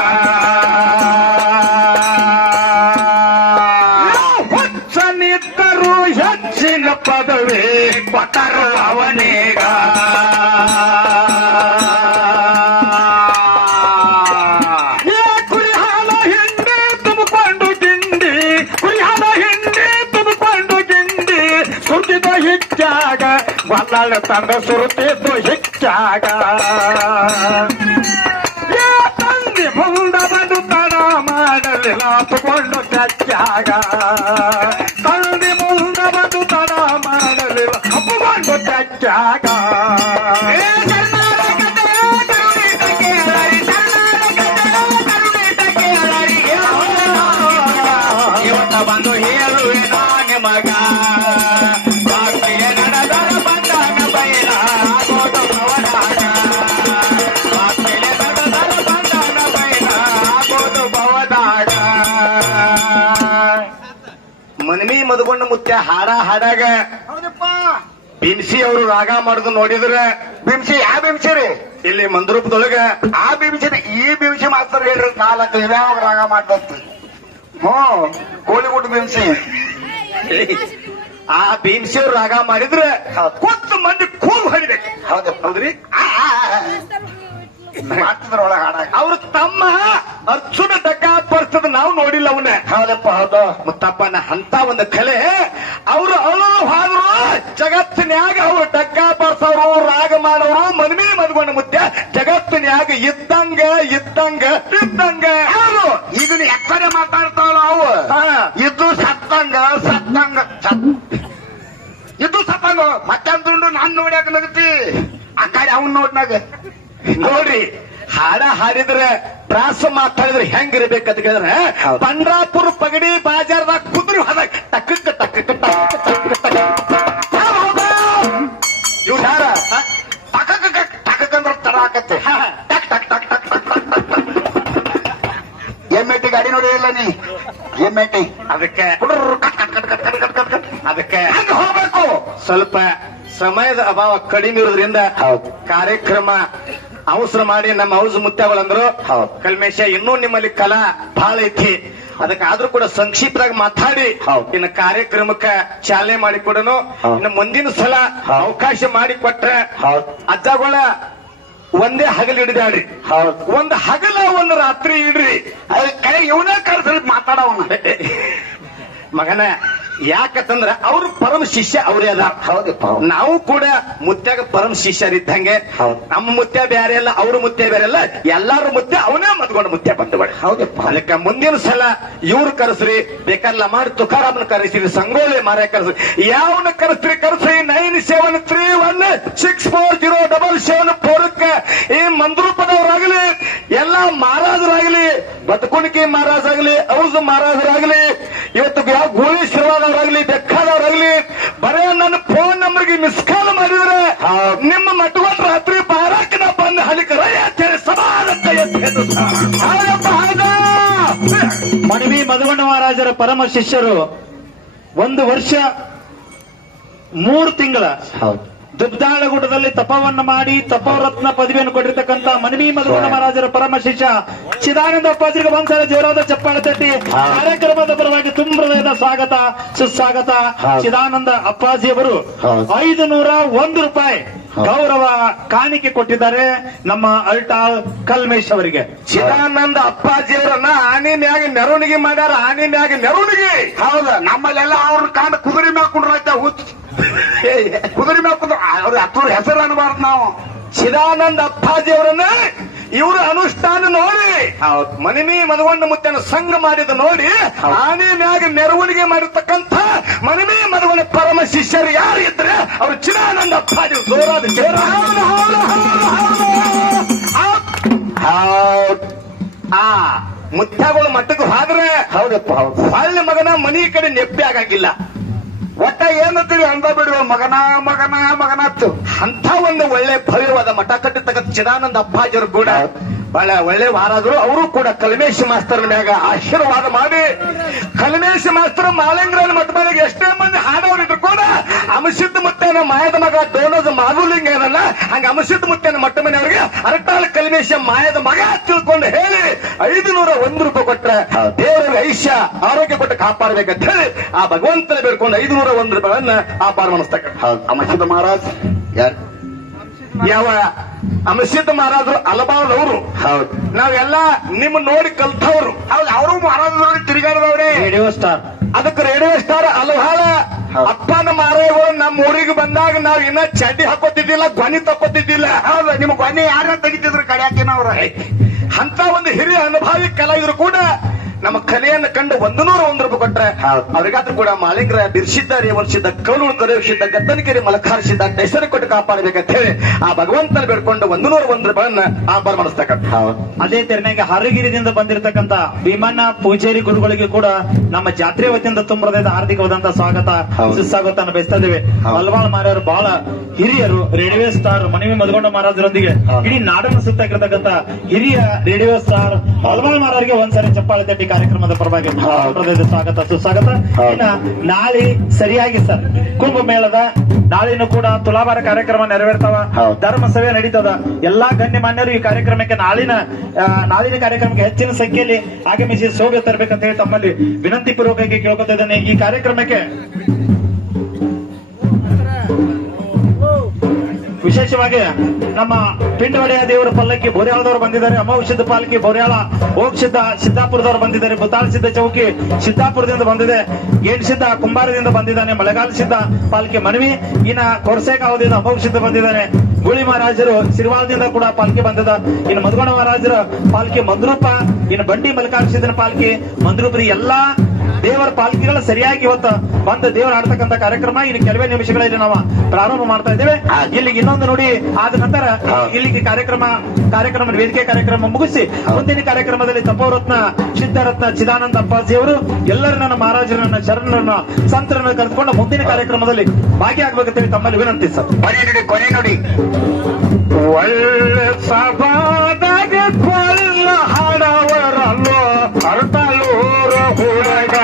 ಹುಚ್ಚನಿದ್ದರು ಹೆಚ್ಚಿನ ಪದವಿ ಕೊಟ್ಟರು ಅವನೇಗ ಕುರಿ ಹಾಲ ಹಿಂಡಿ ತುಂಬಿಕೊಂಡು ಗಿಂಡಿ ಕುರಿ ಹಾಲ ಹಿಂಡಿ ತುಂಬಿಕೊಂಡು ಗಿಂಡಿ ಸುರಿದ ಹಿಚ್ಚಾಗ ಬಲ್ಲಾಳ ತಂದ ಸುರುತ್ತಿದ್ದು ಹಿಚ್ಚಾಗ ತಂದೆ ಮುಂದ ಬಂದು ತಡ ಮಾಡಲಿಲ್ಲ ತಗೊಂಡು ಕಚ್ಚಾಗ ತಂದೆ ಮುಂದ ಬಂದು ತಡ ಮಾಡಲಿಲ್ಲ ಅಪ್ಪಗೊಂಡು ಕಚ್ಚಾಗ ಇವತ್ತ ಬಂದು ಹೇಳುವೆ ನಾನಿ ಮಗ ನಡೆದರ ಬಂಧನ ಬೈಲ ಆಗೋದು ಭವದಾಗ ನಡೆದರ ಬಂಧನ ಬೈಲ ಆಗೋದು ಭವದಾಗ ಮನಮಿ ಮದುಗೊಂಡ ಮುತ್ಯ ಹಾಡಾಗ ಬಿಮ್ಸಿ ಅವರು ರಾಗ ಮಾಡುದು ನೋಡಿದ್ರೆ ಬಿಂಸಿ ಯಾವ ಬಿಂಸಿ ರೀ ಇಲ್ಲಿ ಮಂದ್ರೂಪದೊಳಗ ಆ ಬಿಂಸಿ ಈ ಬಿಂಸಿ ಮಾಸ್ತರ್ ಹೇಳ್ರಿ ನಾಲ್ಕು ಇವ್ಯಾವ ರಾಗ ಮಾಡ್ದಂತ ಕೋಳಿಗುಡ್ ಬಿಂಸಿ ಆ ಭೀಮ್ಸಿ ಅವ್ರು ರಾಗ ಮಾಡಿದ್ರೆ ಕೊತ್ತು ಮಂದಿ ಕೂಗು ಹೊಡಿಬೇಕು ಹೌದ್ರಿ ಮಾಡ್ತಿದ್ರ ಒಳಗ ಹಾಡಾಗ ಅವ್ರ ತಮ್ಮ ಅರ್ಜುನ ಡಕ್ಕ ಪರಿಸ್ತದ ನಾವು ನೋಡಿಲ್ಲ ಅವನ್ನ ಹೌದಪ್ಪ ಹೌದು ಮುತ್ತಪ್ಪನ ಅಂತ ಒಂದು ಕಲೆ ಅವರು ಹೋದ್ರು ಜಗತ್ತಿನ್ಯಾಗ ಅವ್ರು ಡಕ್ಕ ಬರ್ಸೋರು ರಾಗ ಮಾಡೋರು ಮನ್ಮಿ ಮದ್ಗೊಂಡ ಮುದ್ದೆ ಜಗತ್ತಿನ್ಯಾಗ ಇದ್ದಂಗ ಹೌದು ಇದನ್ನ ಎಕ್ಕಡೆ ಮಾತಾಡ್ತಾವಲ್ಲ ಅವು ಇದು ಸತ್ತಂಗ ಇದು ಸತ್ತಂಗ ಮತ್ತೊಂದು ನಾನ್ ನೋಡ್ಯಾಕ ನಗತಿ ಆ ಕಡೆ ಅವ್ನ್ ನೋಡ್ನಾಗ ನೋಡ್ರಿ ಹಾಡಿದ್ರೆ ಪ್ರಾಸ ಮಾತಾಡಿದ್ರೆ ಹೆಂಗಿರ್ಬೇಕಂತ ಕೇಳಿದ್ರೆ ಪಂಡ್ರಾಪುರ ಪಗಡಿ ಬಾಜಾರ್ದಾಗ ಕುದುರೆ ಹೋದಾಗ ಟಕ್ ಇವ್ರು ಯಾರ ಟಕಂದ್ರ ತರ ಆಕತ್ತೆ ಟಕ್ ಟಕ್ ಟಕ್ ಟಕ್ ಟಕ್ ಟಕ್ ಟಕ್ ಎಮ್ಮೆಟ್ಟಿ ಗಾಡಿ ನೋಡಿಲ್ಲ ನೀ ಎಮ್ಮೆಟ್ಟಿ ಅದಕ್ಕೆ ಅದಕ್ಕೆ ಹಂಗ ಹೋಗ್ಬೇಕು ಸ್ವಲ್ಪ ಸಮಯದ ಅಭಾವ ಕಡಿಮೆ ಇರೋದ್ರಿಂದ ಕಾರ್ಯಕ್ರಮ ಅವಸರ ಮಾಡಿ ನಮ್ಮ ಹೌಸ್ ಮುತ್ಯಗಳಂದ್ರು ಕಲ್ಮೇಶ ಇನ್ನೂ ನಿಮ್ಮಲ್ಲಿ ಕಲಾ ಬಹಳ ಐತಿ ಅದಕ್ಕಾದ್ರೂ ಕೂಡ ಸಂಕ್ಷಿಪ್ತವಾಗಿ ಮಾತಾಡಿ ಇನ್ನು ಕಾರ್ಯಕ್ರಮಕ್ಕ ಚಾಲನೆ ಮಾಡಿಕೊಡನು ಇನ್ನು ಮುಂದಿನ ಸಲ ಅವಕಾಶ ಮಾಡಿಕೊಟ್ರೆ ಅಜ್ಜಗಳ ಒಂದೇ ಹಗಲು ಹಿಡಿದಾಡ್ರಿ ಒಂದು ಹಗಲ ಒಂದು ರಾತ್ರಿ ಇಡ್ರಿ ಕಡೆ ಇವನೇ ಕರ್ಸಲ್ ಮಾತಾಡವನ ಮಗನ ಯಾಕಂದ್ರ ಅವ್ರು ಪರಮ ಶಿಷ್ಯ ಅವರೇ ಅದ ಹೌದಪ್ಪ ನಾವು ಕೂಡ ಮುತ್ಯಾಗ ಪರಮ ಶಿಷ್ಯರಿದ್ದಂಗೆ ನಮ್ಮ ಮುತ್ಯ ಬೇರೆ ಅಲ್ಲ ಅವ್ರ ಮುತ್ಯ ಬೇರೆ ಅಲ್ಲ ಎಲ್ಲಾರು ಮುತ್ಯ ಅವನೇ ಮದ್ಕೊಂಡು ಮುತ್ಯ ಬಂದಬೇಡ ಹೌದಪ್ಪ ಅದಕ್ಕೆ ಮುಂದಿನ ಸಲ ಇವ್ರು ಕರೆಸ್ರಿ ಬೇಕಲ್ಲ ಮಾಡಿ ತುಕಾರಾಮನ ಕರೆಸಿರಿ ಸಂಗೋಲೆ ಮಾರ ಕರೆಸ್ರಿ ಯಾವನ್ನ ಕರೆಸ್ರಿ 9731640777 ಈ ಮಂದ್ರೂಪದವರಾಗಲಿ ಎಲ್ಲಾ ಮಹಾರಾಜರಾಗಲಿ ಬದುಕುಣಿಕೆ ಮಹಾರಾಜ್ ಆಗಲಿ ಔಸ್ ಮಹಾರಾಜರಾಗಲಿ ಇವತ್ತು ಯಾವ ಗೋಳೇಶ್ವರದವರಾಗ್ಲಿ ಬೆಕ್ಕಾದವರಾಗ್ಲಿ ಬರೇ ನನ್ನ ಫೋನ್ ನಂಬರ್ಗೆ ಮಿಸ್ ಕಾಲ್ ಮಾಡಿದ್ರೆ ನಿಮ್ಮ ಮಟ್ಕೊಂಡ್ ರಾತ್ರಿ ಬಾರಾಕ್ ನಾ ಬಂದು ಹಲಿಕರ ಸಮಾನತೆ ಮನವಿ ಮಧುವಣ್ಣ ಮಹಾರಾಜರ ಪರಮ ಶಿಷ್ಯರು 1 ವರ್ಷ 3 ತಿಂಗಳ ದುಬ್ದಾಳಗುಡ್ಡದಲ್ಲಿ ತಪವನ್ನ ಮಾಡಿ ತಪೋರತ್ನ ಪದವಿಯನ್ನು ಕೊಟ್ಟಿರ್ತಕ್ಕಂಥ ಮನವಿ ಮಧುವಣ್ಣ ಮಹಾರಾಜರ ಪರಮ ಶಿಷ್ಯ ಚಿದಾನಂದ ಅಪ್ಪಾಜಿಗೆ ಒಂದ್ಸಲ ಜೋರಾದ ಚಪ್ಪಾಳೆ ತಟ್ಟಿ ಕಾರ್ಯಕ್ರಮದ ಪರವಾಗಿ ತುಂಬದ ಸ್ವಾಗತ ಸುಸ್ವಾಗತ. ಚಿದಾನಂದ ಅಪ್ಪಾಜಿಯವರು 501 ರೂಪಾಯಿ ಗೌರವ ಕಾಣಿಕೆ ಕೊಟ್ಟಿದ್ದಾರೆ ನಮ್ಮ ಅಲ್ಟಾಳ್ ಕಲ್ಮೇಶ್ ಅವರಿಗೆ. ಚಿದಾನಂದ ಅಪ್ಪಾಜಿಯವರನ್ನ ಆನೆ ಮ್ಯಾಗ ಮೆರವಣಿಗೆ ಮಾಡ್ಯಾರ. ಆನೆ ಮ್ಯಾಗ ಮೆರವಣಿಗೆ ಹೌದ. ನಮ್ಮಲ್ಲೆಲ್ಲ ಅವ್ರ ಕಾಂಡ ಕುದುರೆ ಮ್ಯಾಗ ಕುಂಡ್ರೈತೆ ಹುಚ್ಚ ಕುದುರೆ ಮ್ಯಾಗ ಕುಂದ್ರ ಅವ್ರ ಹತ್ತೂರ್ ಹೆಸರು ಅನ್ಬಾರ್ದು ನಾವು. ಚಿದಾನಂದ ಅಪ್ಪಾಜಿಯವರನ್ನ ಇವರು ಅನುಷ್ಠಾನ ನೋಡಿ ಮನಿಮಿ ಮಧುವಣ್ಣ ಮುತ್ತನ ಸಂಘ ಮಾಡಿದ ನೋಡಿ ಆನೆ ಮ್ಯಾಗ ಮೆರವಣಿಗೆ ಮಾಡಿರ್ತಕ್ಕಂಥ ಮನಿಮಿ ಮಧುವಣ್ಣ ಪರಮ ಶಿಷ್ಯರು ಯಾರು ಇದ್ರೆ ಅವರು ಚಿದಾನಂದ ಅಪ್ಪಾಜಿ ಜೋರಾದ ಹೌದು ಮುತ್ಯಾಗಳು ಮಟ್ಟಕ್ಕೆ ಹೋದ್ರೆ ಹೌದಪ್ಪ ಹೌದು. ಹೊಳ್ಳಿ ಮಗನ ಮನಿ ಕಡೆ ನೆಪ್ಪೆ ಆಗಂಗಿಲ್ಲ. ಒಟ್ಟ ಏನಂತೀರಿ ಅಂದ ಬಿಡುವ ಮಗನ ಮಗನ ಮಗನತ್ತು. ಅಂತ ಒಂದು ಒಳ್ಳೆ ಭವ್ಯವಾದ ಮಠ ಕಟ್ಟಿರ್ತಕ್ಕಂಥ ಚಿದಾನಂದ ಅಪ್ಪಾಜಿಯವರು ಕೂಡ ಬಹಳ ಒಳ್ಳೆ ವಾರಾದ್ರು. ಅವರು ಕೂಡ ಕಲ್ಮೇಶ್ ಮಾಸ್ತರ್ ಮ್ಯಾಗ ಆಶೀರ್ವಾದ ಮಾಡಿ ಕಲ್ಮೇಶ್ ಮಾಸ್ತರ್ ಮಾಲಿಂಗ್ರನ ಮಠ ಮೇಲೆ ಎಷ್ಟೇ ಮಂದಿ ಹಾಡೋರಿದ್ರು ಕೂಡ ಅಮಸಿದ್ದ ಮುತ್ತೇನ ಮಾಯದ ಮಗ ಡೋನದ ಮಾಧುಲಿಂಗ ಏನಲ್ಲ ಹಂಗ ಅಮಸಿದ್ದ ಮುತ್ತೇನ ಮಟ್ಟ ಮನೆಯವರಿಗೆ ಅರಟಾಳ ಕಲ್ಮೇಶ ಮಾಯದ ಮಗ ತಿಳ್ಕೊಂಡು ಹೇಳಿ 501 ರೂಪಾಯಿ ಕೊಟ್ರೆ ದೇವರಿಗೆ ಐಶ್ಯ ಆರೋಗ್ಯ ಕೊಟ್ಟು ಕಾಪಾಡಬೇಕಂತ ಹೇಳಿ ಆ ಭಗವಂತನ ಬೇಡ್ಕೊಂಡು 501 ರೂಪಾಯಿಗಳನ್ನ ಆಪಾರ ಮಾಡಿಸ್ತಕ್ಕ. ಅಮಸಿದ ಮಹಾರಾಜ್ ಯಾರು? ಯಾವ ಅಮಸಿದ್ದ ಮಹಾರಾಜರು ಅಲಬಾದವರು. ಹೌದು. ನಾವೆಲ್ಲ ನಿಮ್ಮ ನೋಡಿ ಕಲ್ತವ್ರು. ಹೌದು. ಅವರು ಮಹಾರಾಜರು ತಿರುಗಾಡದವ್ರೆ. Radio star. ಅದಕ್ಕೆ ರೇಡಿಯೋ ಸ್ಟಾರ್ ಅಲಹಾಳ ಅಪ್ಪನ ಮಾರಾಯಗಳು ನಮ್ಮ ಊರಿಗೆ ಬಂದಾಗ ನಾವ್ ಇನ್ನ ಚಡ್ಡಿ ಹಾಕೋತಿದ್ದಿಲ್ಲ, ಗೊನಿ ತಕ್ಕೋತಿದ್ದಿಲ್ಲ. ಹೌದು. ನಿಮ್ಮ ಕೊನೆ ಯಾರನ್ನ ತೆಗಿತಿದ್ರು ಕಡಿಯಾಕಿನ ಅವ್ರ. ಅಂತ ಒಂದು ಹಿರಿಯ ಅನುಭವಿ ಕಲಾವಿದರು ಕೂಡ ನಮ್ಮ ಕಲೆಯನ್ನು ಕಂಡು 101 ರೂಪಾಯಿ ಕೊಟ್ರೆ ಅವ್ರಿಗಾದ್ರೂ ಕೂಡ ಮಾಲಿಂಗ್ರ ಬಿರ್ಸಿದ್ದಾರೆ, ವರ್ಷಿದ್ದ ಕೌಲುಳು ಕರೆಯುತ್ತಿದ್ದ ಗದ್ದನಕೆರೆ ಮಲಕಾರಿಸಿದ್ದ ಹೆಸರು ಕೊಟ್ಟು ಕಾಪಾಡಬೇಕಂತ ಹೇಳಿ ಆ ಭಗವಂತನ ಬೇಡ್ಕೊಂಡು 101 ರೂಪಾಯಿಯನ್ನ ಆಭಾರ ಮಾಡಿಸ್ತಕ್ಕಂಥ. ಅದೇ ತೆರನಾಗಿ ಹರಗಿರಿದಿಂದ ಬಂದಿರತಕ್ಕಂತ ಭೀಮಣ್ಣ ಪೂಜಾರಿ ಗುರುಗಳಿಗೆ ಕೂಡ ನಮ್ಮ ಜಾತ್ರೆ ವತಿಯಿಂದ ತುಂಬರದ ಹಾರ್ದಿಕವಾದಂತಹ ಸ್ವಾಗತ ಸುಸ್ವಾಗತ ಬಯಸ್ತಾ ಇದ್ದೇವೆ. ಮಲ್ವಾಳ್ ಮಾರಾಯರು ಬಹಳ ಹಿರಿಯರು, ರೇಡಿಯೋ ಸ್ಟಾರ್ ಮನವಿ ಮಧುಗೊಂಡ ಮಹಾರಾಜರೊಂದಿಗೆ ಇಡೀ ನಾಡನ್ನು ಸುತ್ತಾಗಿರ್ತಕ್ಕಂಥ ಹಿರಿಯ ರೇಡಿಯೋ ಸ್ಟಾರ್ ಮಲ್ವಾಳ್ ಮಾರಾಯರಿಗೆ ಒಂದ್ಸರಿ ಚಪ್ಪಾಳೆ ತಟ್ಟಿ ಕಾರ್ಯಕ್ರಮದ ಪರವಾಗಿ ಸ್ವಾಗತ ಸುಸ್ವಾಗತ. ಇನ್ನ ನಾಳೆ ಸರಿಯಾಗಿ ಸರ್ ಕುಂಭಮೇಳದ ನಾಳಿನೂ ಕೂಡ ತುಲಾಭಾರ ಕಾರ್ಯಕ್ರಮ ನೆರವೇರ್ತಾವ, ಧರ್ಮ ಸಭೆ ನಡೀತದ. ಎಲ್ಲಾ ಗಣ್ಯಮಾನ್ಯರು ಈ ಕಾರ್ಯಕ್ರಮಕ್ಕೆ ನಾಳಿನ ಕಾರ್ಯಕ್ರಮಕ್ಕೆ ಹೆಚ್ಚಿನ ಸಂಖ್ಯೆಯಲ್ಲಿ ಆಗಮಿಸಿ ಶೋಭೆ ತರಬೇಕಂತ ಹೇಳಿ ತಮ್ಮಲ್ಲಿ ವಿನಂತಿ ಪೂರ್ವಕವಾಗಿ ಕೇಳ್ಕೊತಾ ಇದ್ದೇನೆ. ಈ ಕಾರ್ಯಕ್ರಮಕ್ಕೆ ವಿಶೇಷವಾಗಿ ನಮ್ಮ ಪಿಂಡವಡೆಯ ದೇವರ ಪಲ್ಲಕ್ಕಿ ಬೋರ್ಯಾಳದವರು ಬಂದಿದ್ದಾರೆ, ಅಮೌಷಧ ಪಾಲಕಿ ಬೋರ್ಯಾಳ, ಹೋಗ್ಸಿದ್ದ ಸಿದ್ದಾಪುರದವರು ಬಂದಿದ್ದಾರೆ, ಬುತಾಳ್ ಸಿದ್ದ ಚೌಕಿ ಸಿದ್ದಾಪುರದಿಂದ ಬಂದಿದೆ, ಗೇಟ್ ಸಿದ್ದ ಕುಂಬಾರದಿಂದ ಬಂದಿದ್ದಾನೆ, ಮಳೆಗಾಲ ಸಿದ್ದ ಪಾಲಕಿ ಮನವಿ, ಇನ್ನ ಕೊರಸೇಗಾವದಿಂದ ಅಮೌಷಧ ಬಂದಿದ್ದಾನೆ, ಗುಳಿ ಮಹಾರಾಜರು ಸಿರಿವಾಳದಿಂದ ಕೂಡ ಪಾಲ್ಕಿ ಬಂದಿದ, ಇನ್ನು ಮಧುಗಣ ಮಹಾರಾಜರ ಪಾಲ್ಕಿ ಮಂದ್ರೂಪ, ಇನ್ನು ಬಂಡಿ ಮಲ್ಲಿಕಾರ್ಜುನ ಪಾಲ್ಕಿ ಮಂದ್ರೂಪರಿ ಎಲ್ಲಾ ದೇವರ ಪಾಲ್ಕಿಗಳ ಸರಿಯಾಗಿ ಇವತ್ತು ಬಂದು ದೇವರ ಆಡ್ತಕ್ಕಂಥ ಕಾರ್ಯಕ್ರಮ ಇನ್ನು ಕೆಲವೇ ನಿಮಿಷಗಳಲ್ಲಿ ನಾವು ಪ್ರಾರಂಭ ಮಾಡ್ತಾ ಇದ್ದೇವೆ. ಇಲ್ಲಿಗೆ ಇನ್ನೊಂದು ನೋಡಿ ಆದ ನಂತರ ಇಲ್ಲಿಗೆ ಕಾರ್ಯಕ್ರಮ ವೇದಿಕೆ ಕಾರ್ಯಕ್ರಮ ಮುಗಿಸಿ ಮುಂದಿನ ಕಾರ್ಯಕ್ರಮದಲ್ಲಿ ತಪೋರತ್ನ ಸಿದ್ಧರತ್ನ ಚಿದಾನಂದ ಅಪ್ಪಾಜಿ ಅವರು ಎಲ್ಲರೂ ನನ್ನ ಮಹಾರಾಜರನ್ನ ಶರಣರನ್ನ ಸಂತರನ್ನ ಕರೆದುಕೊಂಡು ಮುಂದಿನ ಕಾರ್ಯಕ್ರಮದಲ್ಲಿ ಭಾಗಿಯಾಗಬೇಕಂತೇಳಿ ತಮ್ಮಲ್ಲಿ ವಿನಂತಿ ಸರ್. ಕೊನೆ ನೋಡಿ ಒಳ್ಳೆ ಸಭಾದಾಗ ಕೊಲ್ಲ ಹಾಡವರಲ್ಲೋ ಅರ್ತಾಳೂರ ಹುಡುಗ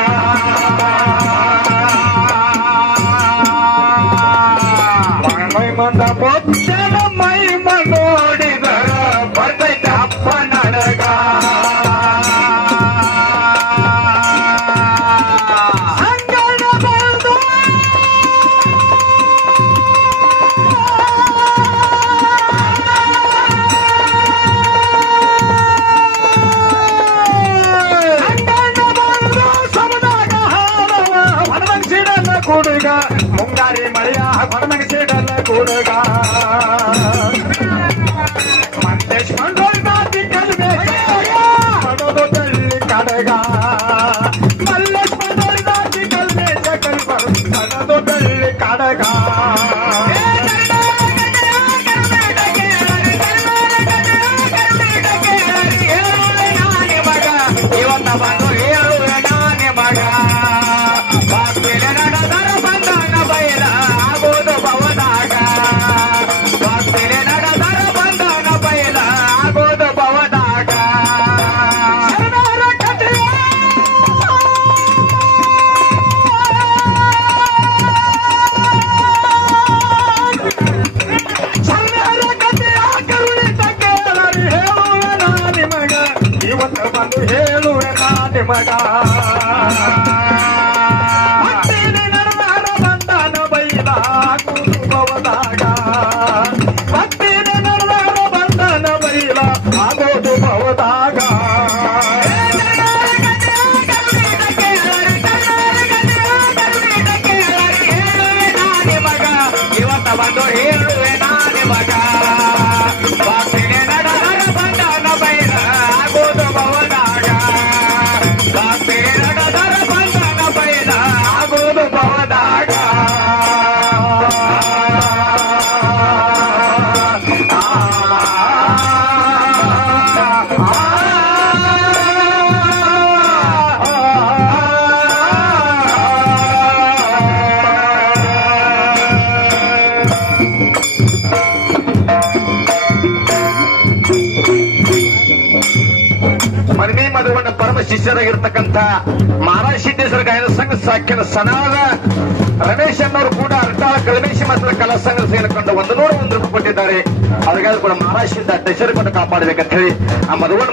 ಮಂದ ಮುಚ್ಚನ ಮೈಮ ನೋಡಿದರ ಬರ್ತೈತೆ ಅಪ್ಪ ನಡಗ ಕೂಡುಗ ಮುಂಗಾರಿ ಮಳೆಯ ಹೊರಮನಸಿಡಲ್ಲ ಕೂಡುಗ ಮಂದೇಶ್ ಮಂಡೋಳ್ದಾತಿ ಕಲ್ಮೇಶೋದು ತಳ್ಳಿ ಕಡಗ ಮಲ್ಲೇಶ್ ಮಂಡೋಳ್ದಾತಿ ಕಲ್ಮೇಶ ಕಲ್ಬದು ತಳ್ಳಿ ಕಡಗ ಇವತ್ತ ಬಂದು ಹೇಳುವೆ ನಾನೇ ಮಗ ಹೇಳುವೆ ನಾಟಿ ಮಗ ಬಂಧನ ಬೈಲ ಕುಟುಂಬವದಾಗ ಭಕ್ತಿನ ನಡೆದಾರ ಬಂಧನ ಬೈಲ ಆಗೋದು ಭವದಾಗ ಮಗ ಇವತ್ತ ಬಂದು ಹೇಳುವೆ ನಾನೇ ಮಗ ಭಕ್ತಿನ ನಡೆದಾರ ಬಂಧನ ಬೈಲ ಆಗೋದು ಭವದಾಗ ಭಕ್ತಿ ನಡೆದರ ಬಂಧನ ಮಧುವಣ್ಣ ಪರಮ ಶಿಷ್ಯರಾಗಿರ್ತಕ್ಕಂಥ ಮಹಾರಾಜ ಸಿದ್ದೇಶ್ವರ ಗಾಯನ ಸಂಘ ಸಾಕಿನ ಸನಾದ ರಮೇಶ್ ಅನ್ನೋರು ಕೂಡ ಅರ್ಟಾಳ ಕಳಮೇಶಿ ಮಾತ್ರ ಕಲಾ ಸಂಘ ಸೇರಿಕೊಂಡು 101 ರೂಪಾಯಿ ಕೊಟ್ಟಿದ್ದಾರೆ. ಅವರಿಗಾದ್ರೂ ಕೂಡ ಮಹಾರಾಜ ಸಿದ್ದ ಅಧ್ಯಕ್ಷರು ಕೊಂಡು ಕಾಪಾಡಬೇಕಂತ ಹೇಳಿ ಆ ಮಧುವಣ್ಣ